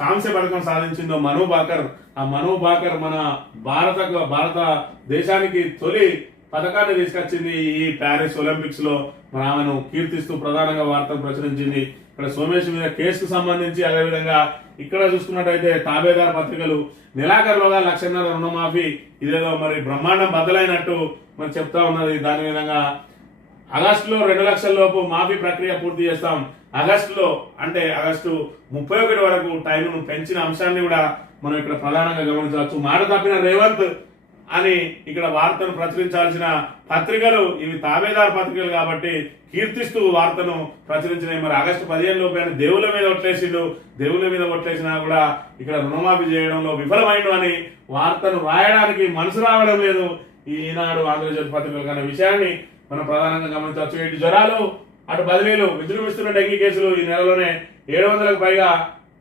కాంస్య పథకం సాధించిందో మను బాకర్, ఆ మను బాకర్ మన భారత దేశానికి తొలి పథకాన్ని తీసుకొచ్చింది ఈ ప్యారిస్ ఒలింపిక్స్ లో. మరి ఆమెను కీర్తిస్తూ ప్రధానంగా వార్తను ప్రచురించింది. ఇక్కడ సోమేష్ మీద కేసుకు సంబంధించి అదేవిధంగా ఇక్కడ చూసుకున్నట్టయితే తాబేదార్ పత్రికలు నెలాఖరులోగా 1,00,000 రుణమాఫీ ఇదేదో మరి బ్రహ్మాండం బద్దలైనట్టు మరి చెప్తా ఉన్నది. దాని విధంగా ఆగస్టులో 2 లక్షల లోపు మాఫీ ప్రక్రియ పూర్తి చేస్తాం. ఆగస్టులో అంటే ఆగస్టు 31 వరకు టైంను పెంచిన అంశాన్ని కూడా మనం ఇక్కడ ప్రధానంగా గమనించవచ్చు. మాట తప్పిన రేవంత్ అని ఇక్కడ వార్తను ప్రచురించాల్సిన పత్రికలు ఇవి తాబేదార్ పత్రికలు కాబట్టి కీర్తిస్తూ వార్తను ప్రచురించినాయి. మరి ఆగస్టు 15 లోపు దేవుళ్ళ మీద ఒట్లేసిండు, దేవుళ్ళ మీద ఒట్లేసినా కూడా ఇక్కడ రుణమాఫీ చేయడంలో విఫలమైండు అని వార్తను రాయడానికి మనసు రావడం లేదు ఈనాడు ఆంధ్రజ్యోతి పత్రికలు అనే విషయాన్ని మనం ప్రధానంగా గమనించవచ్చు. ఇటు జ్వరాలు అటు బదిలీలు విజృంభిస్తున్న డెంగీ కేసులు. ఈ నెలలోనే 700కు పైగా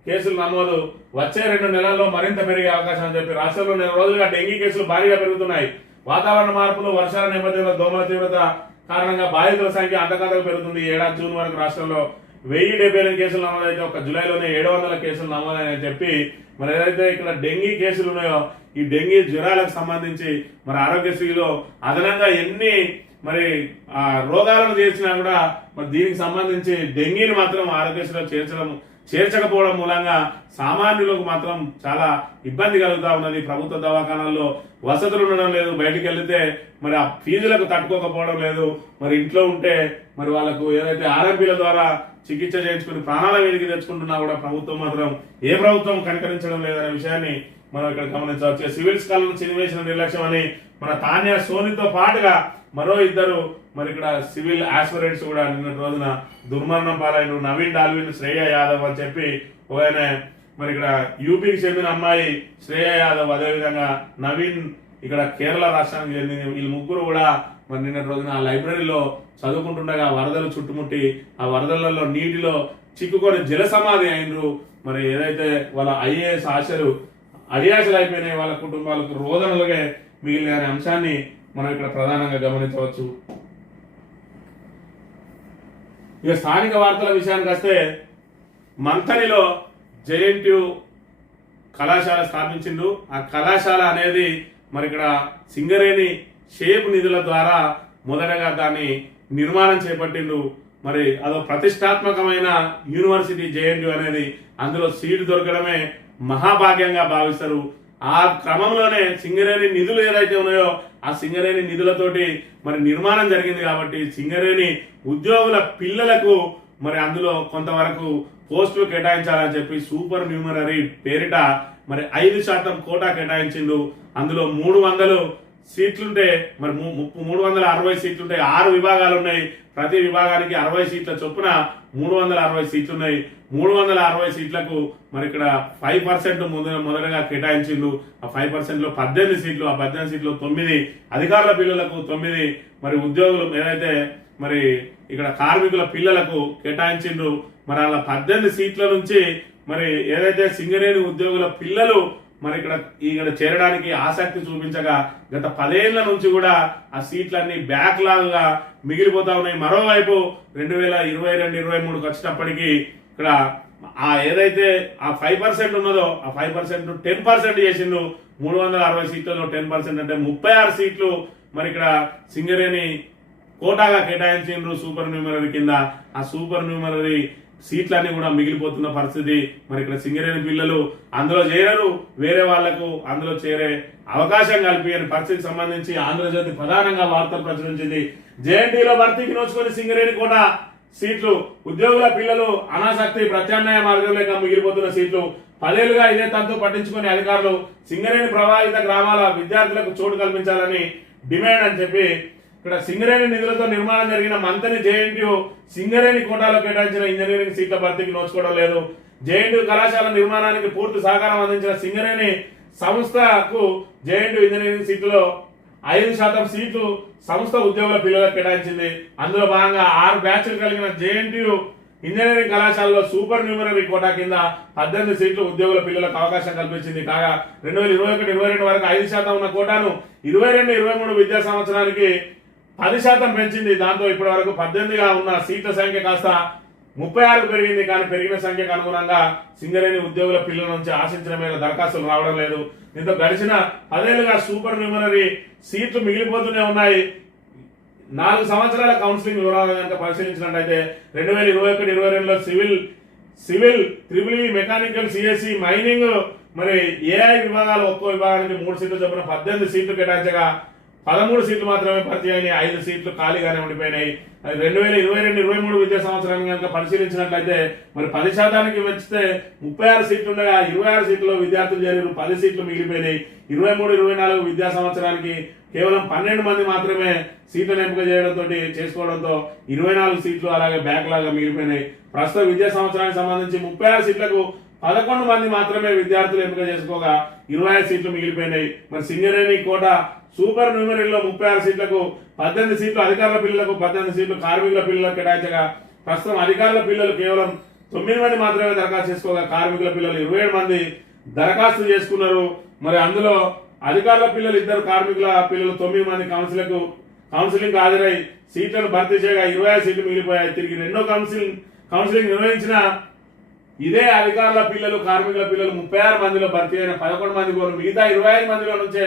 కేసులు నమోదు. వచ్చే 2 నెలల్లో మరింత పెరిగే అవకాశం అని చెప్పి రాష్ట్రంలో 4 రోజులుగా డెంగీ కేసులు భారీగా పెరుగుతున్నాయి. వాతావరణ మార్పులు, వర్షాల నేపథ్యంలో దోమల తీవ్రత కారణంగా బాధితుల సంఖ్య అంతకంతకు పెరుగుతుంది. ఈ ఏడాది జూన్ వరకు రాష్ట్రంలో 1078 కేసులు నమోదైతే ఒక జూలైలోనే 700 కేసులు నమోదైనని చెప్పి మరి ఏదైతే ఇక్కడ డెంగీ కేసులు ఉన్నాయో ఈ డెంగీ జ్వరాలకు సంబంధించి మరి ఆరోగ్యశ్రీలో అదనంగా ఎన్ని మరి ఆ రోగాలను చేర్చినా కూడా మరి దీనికి సంబంధించి డెంగీని మాత్రం ఆరోగ్యశ్రీలో చేర్చకపోవడం మూలంగా సామాన్యులకు మాత్రం చాలా ఇబ్బంది కలుగుతా ఉన్నది. ప్రభుత్వ దవాఖానాల్లో వసతులు ఉండడం లేదు, బయటికి వెళ్తే మరి ఆ ఫీజులకు తట్టుకోకపోవడం లేదు. మరి ఇంట్లో ఉంటే మరి వాళ్ళకు ఏదైతే ఆర్ఎంపీల ద్వారా చికిత్స చేయించుకుని ప్రాణాల మీదకి తెచ్చుకుంటున్నా కూడా ప్రభుత్వం మాత్రం ఏ ప్రభుత్వం కనికరించడం లేదనే విషయాన్ని మనం ఇక్కడ గమనించవచ్చు. సివిల్స్ కాలను చినివేసిన నిర్లక్ష్యం అని మన తాన్యా సోనితో పాటుగా మరో 2 మరి ఇక్కడ సివిల్ ఆస్పిరెంట్స్ కూడా నిన్నటి రోజున దుర్మరణం పాలైన నవీన్ డాల్విన్, శ్రేయ యాదవ్ అని చెప్పి ఆయన మరి ఇక్కడ యూపీకి చెందిన అమ్మాయి శ్రేయ యాదవ్, అదేవిధంగా నవీన్ ఇక్కడ కేరళ రాష్ట్రానికి చెందిన వీళ్ళు ముగ్గురు కూడా మరి నిన్నటి రోజున ఆ లైబ్రరీలో చదువుకుంటుండగా వరదలు చుట్టుముట్టి ఆ వరదలలో నీటిలో చిక్కుకొని జల సమాధి అయినరు. మరి ఏదైతే వాళ్ళ ఐఏఎస్ ఆశలు అడియాసలు అయిపోయినాయి, వాళ్ళ కుటుంబాలకు రోదనలుగా మిగిలిన అనే అంశాన్ని మనం ఇక్కడ ప్రధానంగా గమనించవచ్చు. ఇక స్థానిక వార్తల విషయానికి వస్తే మంథనిలో జేఎన్టీయూ కళాశాల స్థాపించిండు. ఆ కళాశాల అనేది మరి ఇక్కడ సింగరేణి షేప్ నిధుల ద్వారా మొదటగా దాన్ని నిర్మాణం చేపట్టిండు. మరి అదో ప్రతిష్టాత్మకమైన యూనివర్సిటీ జేఎన్టీయూ అనేది. అందులో సీటు దొరకడమే మహాభాగ్యంగా భావిస్తారు. ఆ క్రమంలోనే సింగరేణి నిధులు ఏదైతే ఉన్నాయో ఆ సింగరేణి నిధులతోటి మరి నిర్మాణం జరిగింది కాబట్టి సింగరేణి ఉద్యోగుల పిల్లలకు మరి అందులో కొంతవరకు పోస్టులు కేటాయించాలని చెప్పి సూపర్ న్యూమరరీ పేరిట మరి 5% కోటా కేటాయించిండు. అందులో 300 సీట్లుంటే మరి 360 సీట్లుంటాయి. 6 విభాగాలు ఉన్నాయి. ప్రతి విభాగానికి 60 సీట్ల చొప్పున 360 సీట్లు ఉన్నాయి. 360 సీట్లకు మరి ఇక్కడ 5% మొదటగా కేటాయించిండు. ఆ 5% లో 18 సీట్లు. ఆ 18 సీట్లు 9 అధికారుల పిల్లలకు, 9 మరి ఉద్యోగులు ఏదైతే మరి ఇక్కడ కార్మికుల పిల్లలకు కేటాయించిండ్రు. మరి అలా 18 సీట్ల నుంచి మరి ఏదైతే సింగరేణి ఉద్యోగుల పిల్లలు మరి ఇక్కడ చేరడానికి ఆసక్తి చూపించగా గత 10 ఏళ్ల నుంచి కూడా ఆ సీట్లన్నీ బ్యాక్లాగ్ గా మిగిలిపోతా ఉన్నాయి. మరోవైపు 2022-23 వచ్చేటప్పటికి ఇక్కడ ఆ ఏదైతే ఆ 5% ఉన్నదో ఆ 5% 10% చేసిండ్రు. 360 సీట్లలో 10% అంటే 36 సీట్లు మరి ఇక్కడ సింగరేణి కోటాగా కేటాయించిండ్రు సూపర్ న్యూమరీ కింద. ఆ సూపర్ న్యూమరీ సీట్లన్నీ కూడా మిగిలిపోతున్న పరిస్థితి. మరి ఇక్కడ సింగరేణి పిల్లలు అందులో చేరరు, వేరే వాళ్లకు అందులో చేరే అవకాశం కల్పించని పరిస్థితికి సంబంధించి ఆంధ్రజ్యోతి ప్రధానంగా వార్తలు ప్రచురించింది. జేఎన్టీలో భర్తీకి నోచుకొని సింగరేణి కోట సీట్లు, ఉద్యోగుల పిల్లలు అనాసక్తి, ప్రత్యామ్నాయ మార్గం లేక మిగిలిపోతున్న సీట్లు. 10 ఏళ్లుగా ఇదే తంతు పట్టించుకునే అధికారులు సింగరేణి ప్రభావిత గ్రామాల విద్యార్థులకు చోటు కల్పించాలని డిమాండ్ అని చెప్పి ఇక్కడ సింగరేణి నిధులతో నిర్మాణం జరిగిన మంతని జేఎన్టీయూ సింగరేణి కోటాలో కేటాయించిన ఇంజనీరింగ్ సీట్ల భర్తీకి నోచుకోవడం లేదు. జేఎన్టీయూ కళాశాల నిర్మాణానికి పూర్తి సహకారం అందించిన సింగరేణి సంస్థకు జేఎన్టీయూ ఇంజనీరింగ్ సీట్లలో 5% సీట్లు సంస్థ ఉద్యోగుల పిల్లలకు కేటాయించింది. అందులో భాగంగా 6 బ్యాచ్లు కలిగిన జేఎన్టీయూ ఇంజనీరింగ్ కళాశాలలో సూపర్ న్యూమరీ కోటా కింద 18 సీట్లు ఉద్యోగుల పిల్లలకు అవకాశం కల్పించింది. కాగా 2021-22 వరకు 5% ఉన్న కోటాను 22-23 విద్యా సంవత్సరానికి 10% పెంచింది. దాంతో ఇప్పటి వరకు 18గా ఉన్న సీట్ల సంఖ్య కాస్త 36 పెరిగింది. కానీ పెరిగిన సంఖ్యకు అనుగుణంగా సింగరేణి ఉద్యోగుల పిల్లల నుంచి ఆశించిన మేర దరఖాస్తులు రావడం లేదు. దీంతో గడిచిన 10 ఏళ్లుగా సూపర్ న్యూమరీ సీట్లు మిగిలిపోతూనే ఉన్నాయి. 4 సంవత్సరాల కౌన్సిలింగ్ వివరాలు కనుక పరిశీలించినట్లయితే 2021-22లో civil triple mechanical, CSC, mining మరి ఏఐ విభాగాలు ఒక్కో విభాగానికి 3 సీట్లు చొప్పున 18 సీట్లు కేటాయించగా 13 సీట్లు మాత్రమే భర్తీ అయినాయి. 5 సీట్లు ఖాళీగానే ఉండిపోయినాయి. 2022-23 విద్యా సంవత్సరాన్ని కనుక పరిశీలించినట్లయితే మరి 10% పెంచితే 36 సీట్లు ఉండగా 26 సీట్లలో విద్యార్థులు చేరారు. 10 సీట్లు మిగిలిపోయినాయి. 23-24 విద్యా సంవత్సరానికి కేవలం 12 మంది మాత్రమే సీట్లను ఎంపిక చేసుకోవడంతో 24 సీట్లు అలాగే బ్యాక్లాగా మిగిలిపోయినాయి. ప్రస్తుత విద్యా సంవత్సరానికి సంబంధించి 36 సీట్లకు 11 మంది మాత్రమే విద్యార్థులు ఎంపిక చేసుకోగా 25 సీట్లు మిగిలిపోయినాయి. మరి సింగరేణి కోట సూపర్ న్యూమరీలో 36 సీట్లకు 18 సీట్లు అధికారుల పిల్లలకు, 18 సీట్లు కార్మికుల పిల్లలకు కేటాయించగా ప్రస్తుతం అధికారుల పిల్లలు కేవలం 9 మంది మాత్రమే దరఖాస్తు చేసుకోగా కార్మికుల పిల్లలు 27 మంది దరఖాస్తు చేసుకున్నారు. మరి అందులో అధికారుల పిల్లలు 2, కార్మికుల పిల్లలు 9 మంది కౌన్సిలింగ్ హాజరై సీట్లను భర్తీ చేయగా 25 సీట్లు మిగిలిపోయాయి. తిరిగి రెండో కౌన్సిలింగ్ నిర్వహించిన ఇదే అధికారుల పిల్లలు, కార్మికుల పిల్లలు 36 మందిలో భర్తీ అయిన 11 మంది కోరు మిగతా 25 మందిలో నుంచే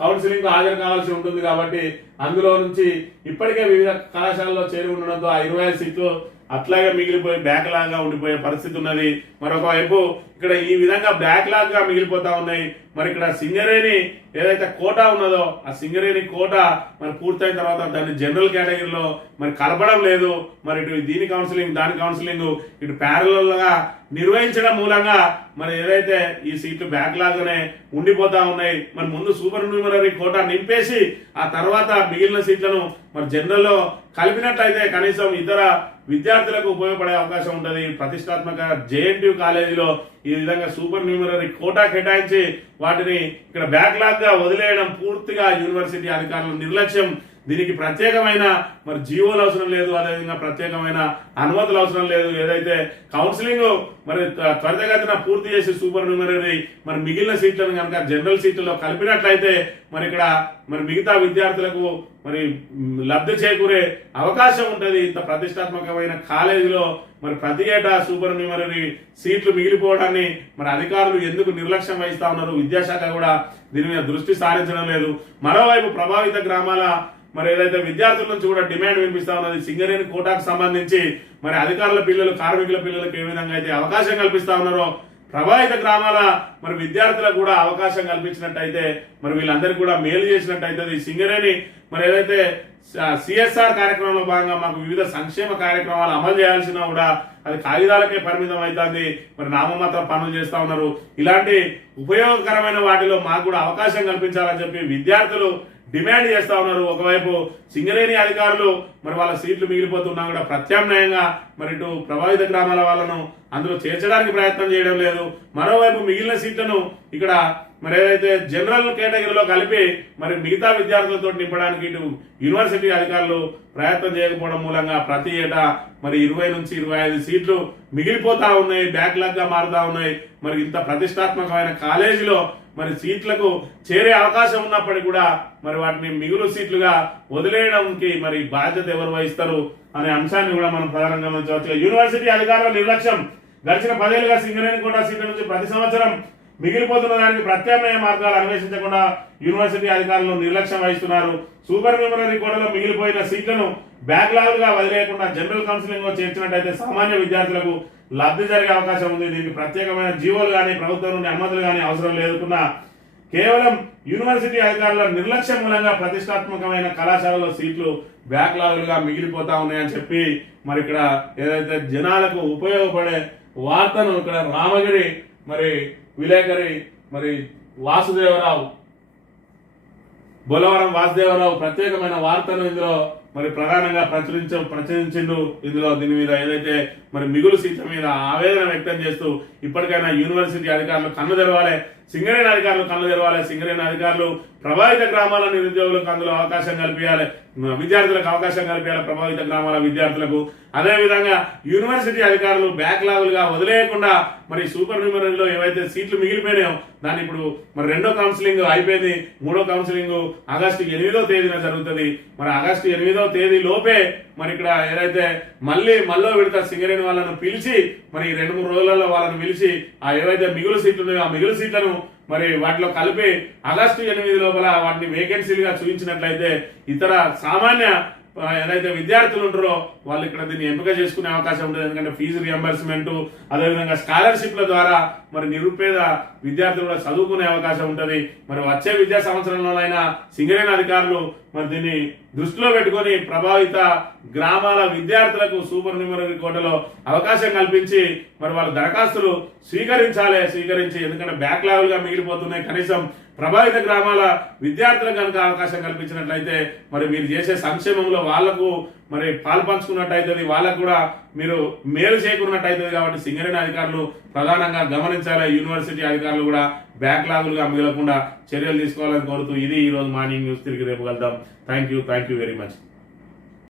కౌన్సిలింగ్ హాజరు కావాల్సి ఉంటుంది. కాబట్టి అందులో నుంచి ఇప్పటికే వివిధ కళాశాలలో చేరి ఉండడంతో ఆ 25 సీట్లు అట్లాగే మిగిలిపోయి బ్యాక్లాగ్ గా ఉండిపోయే పరిస్థితి ఉన్నది. మరొక వైపు ఇక్కడ ఈ విధంగా బ్యాక్లాగ్ గా మిగిలిపోతా ఉన్నాయి. మరి ఇక్కడ సింగరేణి ఏదైతే కోటా ఉన్నదో ఆ సింగరేణి కోటా మరి పూర్తయిన తర్వాత దాన్ని జనరల్ కేటగిరీలో మరి కలపడం లేదు. మరి ఇటు దీని కౌన్సిలింగ్ దాని కౌన్సిలింగ్ ఇటు ప్యారలల్ గా నిర్వహించడం మూలంగా మరి ఏదైతే ఈ సీట్లు బ్యాక్లాగ్నే ఉండిపోతా ఉన్నాయి. మరి ముందు సూపర్ న్యూమరీ కోటా నింపేసి ఆ తర్వాత మిగిలిన సీట్లను మరి జనరల్లో కలిపినట్లయితే కనీసం ఇతర విద్యార్థులకు ఉపయోగపడే అవకాశం ఉంటుంది. ప్రతిష్టాత్మక జేఎన్టీయూ కాలేజీలో ఈ విధంగా సూపర్ న్యూమరీ కోటా కేటాయించి వాటిని ఇక్కడ బ్యాక్లాగ్ గా వదిలేయడం పూర్తిగా యూనివర్సిటీ అధికారుల నిర్లక్ష్యం. దీనికి ప్రత్యేకమైన మరి జీవోలు అవసరం లేదు, అదేవిధంగా ప్రత్యేకమైన అనుమతులు అవసరం లేదు. ఏదైతే కౌన్సిలింగ్ మరి త్వరితగతిన పూర్తి చేసి సూపర్ న్యూమరీ మరి మిగిలిన సీట్లను కనుక జనరల్ సీట్లలో కలిపినట్లయితే మరి ఇక్కడ మరి మిగతా విద్యార్థులకు మరి లబ్ధి చేకూరే అవకాశం ఉంటుంది. ఇంత ప్రతిష్టాత్మకమైన కాలేజీలో మరి ప్రతి ఏటా సూపర్ న్యూమరీ సీట్లు మిగిలిపోవడాన్ని మరి అధికారులు ఎందుకు నిర్లక్ష్యం వహిస్తా ఉన్నారు? విద్యాశాఖ కూడా దీని మీద దృష్టి సారించడం లేదు. మరోవైపు ప్రభావిత గ్రామాల మరి ఏదైతే విద్యార్థుల నుంచి కూడా డిమాండ్ వినిపిస్తా ఉన్నది. సింగరేణి కోటాకు సంబంధించి మరి అధికారుల పిల్లలు, కార్మికుల పిల్లలకు ఏ విధంగా అయితే అవకాశం కల్పిస్తా ఉన్నారో ప్రభావిత గ్రామాల మరి విద్యార్థులకు కూడా అవకాశం కల్పించినట్టయితే మరి వీళ్ళందరికీ కూడా మేలు చేసినట్టయితే ఈ సింగరేణి మరి ఏదైతే సిఎస్ఆర్ కార్యక్రమంలో భాగంగా మాకు వివిధ సంక్షేమ కార్యక్రమాలు అమలు చేయాల్సిన కూడా అది కాగితాలకే పరిమితం అవుతుంది. మరి నామమాత్రం పనులు చేస్తా ఉన్నారు. ఇలాంటి ఉపయోగకరమైన వాటిలో మాకు కూడా అవకాశం కల్పించాలని చెప్పి విద్యార్థులు డిమాండ్ చేస్తా ఉన్నారు. ఒకవైపు సింగరేణి అధికారులు మరి వాళ్ళ సీట్లు మిగిలిపోతున్నా కూడా ప్రత్యామ్నాయంగా మరి ఇటు ప్రభావిత గ్రామాల వాళ్ళను అందులో చేర్చడానికి ప్రయత్నం చేయడం లేదు. మరోవైపు మిగిలిన సీట్లను ఇక్కడ మరి ఏదైతే జనరల్ కేటగిరీలో కలిపి మరి మిగతా విద్యార్థులతో నింపడానికి ఇటు యూనివర్సిటీ అధికారులు ప్రయత్నం చేయకపోవడం మూలంగా ప్రతి ఏటా మరి 20 నుంచి 25 సీట్లు మిగిలిపోతా ఉన్నాయి, బ్యాక్లాగ్ గా మారుతా ఉన్నాయి. మరి ఇంత ప్రతిష్టాత్మకమైన కాలేజీలో మరి సీట్లకు చేరే అవకాశం ఉన్నప్పటికీ కూడా మరి వాటిని మిగులు సీట్లుగా వదిలేయడానికి మరి బాధ్యత ఎవరు వహిస్తారు అనే అంశాన్ని కూడా మనం ప్రధానంగా గమనించవచ్చు. యూనివర్సిటీ అధికారుల నిర్లక్ష్యం. గడిచిన 10 ఏళ్లుగా సింగరేణి కోటా సీట్ల నుంచి ప్రతి సంవత్సరం మిగిలిపోతున్న దానికి ప్రత్యామ్నాయ మార్గాలు అన్వేషించకుండా యూనివర్సిటీ అధికారులు నిర్లక్ష్యం వహిస్తున్నారు. సూపర్ న్యూమరీ కోటాలో మిగిలిపోయిన సీట్లను బ్యాక్లాగులుగా వదిలేయకుండా జనరల్ కౌన్సిలింగ్ లో చేర్చినట్టయితే సామాన్య విద్యార్థులకు లబ్ధి జరిగే అవకాశం ఉంది. దీనికి ప్రత్యేకమైన జీవోలు కానీ ప్రభుత్వం నుండి అనుమతులు కానీ అవసరం లేకున్నా కేవలం యూనివర్సిటీ అధికారుల నిర్లక్ష్యం మూలంగా ప్రతిష్టాత్మకమైన కళాశాలలో సీట్లు బ్యాక్లాగులుగా మిగిలిపోతా ఉన్నాయని చెప్పి మరి ఇక్కడ ఏదైతే జనాలకు ఉపయోగపడే వార్తను ఇక్కడ రామగిరి మరి విలేకరి మరి వాసుదేవరావు, బొలవరం వాసుదేవరావు ప్రత్యేకమైన వార్తను ఇందులో మరి ప్రధానంగా ప్రచురించిండు. ఇందులో దీని మీద ఏదైతే మరి మిగులు సీట్ల మీద ఆవేదన వ్యక్తం చేస్తూ ఇప్పటికైనా యూనివర్సిటీ అధికారులు కన్ను తెరవాలి, సింగరేణి అధికారులు కన్ను తెరవాలి, సింగరేణి అధికారులు ప్రభావిత గ్రామాల నిరుద్యోగులకు అందులో అవకాశం కల్పించాలి, విద్యార్థులకు అవకాశం కల్పించాలి, ప్రభావిత గ్రామాల విద్యార్థులకు. అదేవిధంగా యూనివర్సిటీ అధికారులు బ్యాక్లాగులుగా వదిలేయకుండా మరి సూపర్ న్యూమరీలో ఏవైతే సీట్లు మిగిలిపోయినాయో దాన్ని ఇప్పుడు మరి 2వ కౌన్సిలింగ్ అయిపోయింది, 3వ కౌన్సిలింగ్ ఆగస్టు 8వ తేదీన జరుగుతుంది. మరి ఆగస్టు 8వ తేదీ లోపే మరి ఇక్కడ ఏదైతే మళ్ళీ విడత సింగరేణి వాళ్ళను పిలిచి మరి 2-3 రోజులలో వాళ్ళని పిలిచి ఆ ఏవైతే మిగులు సీట్లు ఉన్నాయో ఆ మిగులు సీట్లను మరి వాటిలో కలిపి ఆగస్టు 8 లోపల వాటిని వేకెన్సీలుగా చూపించినట్లయితే ఇతర సామాన్య ఏదైతే విద్యార్థులు ఉంటారో వాళ్ళు ఇక్కడ దీన్ని ఎంపిక చేసుకునే అవకాశం ఉంటుంది. ఎందుకంటే ఫీజు రియంబర్స్మెంట్ అదేవిధంగా స్కాలర్షిప్ల ద్వారా మరి నిరుపేద విద్యార్థులు కూడా చదువుకునే అవకాశం ఉంటుంది. మరి వచ్చే విద్యా సంవత్సరంలోనైనా సింగరేణి అధికారులు మరి దీన్ని దృష్టిలో పెట్టుకొని ప్రభావిత గ్రామాల విద్యార్థులకు సూపర్ న్యూమరీ కోటాలో అవకాశం కల్పించి మరి వాళ్ళ దరఖాస్తులు స్వీకరించి ఎందుకంటే బ్యాక్లాగులుగా మిగిలిపోతున్నాయి. కనీసం ప్రభావిత గ్రామాల విద్యార్థులకు కనుక అవకాశం కల్పించినట్లయితే మరి మీరు చేసే సంక్షేమంలో వాళ్లకు మరి పాల్పంచుకున్నట్టయితుంది, వాళ్ళకు కూడా మీరు మేలు చేకూరినట్టయితుంది. కాబట్టి సింగరేణి అధికారులు ప్రధానంగా గమనించాలి, యూనివర్సిటీ అధికారులు కూడా బ్యాక్లాగులుగా మిగలకుండా చర్యలు తీసుకోవాలని కోరుతూ ఇది ఈ రోజు మార్నింగ్ న్యూస్. తిరిగి రేపు కలుద్దాం. Thank you very much.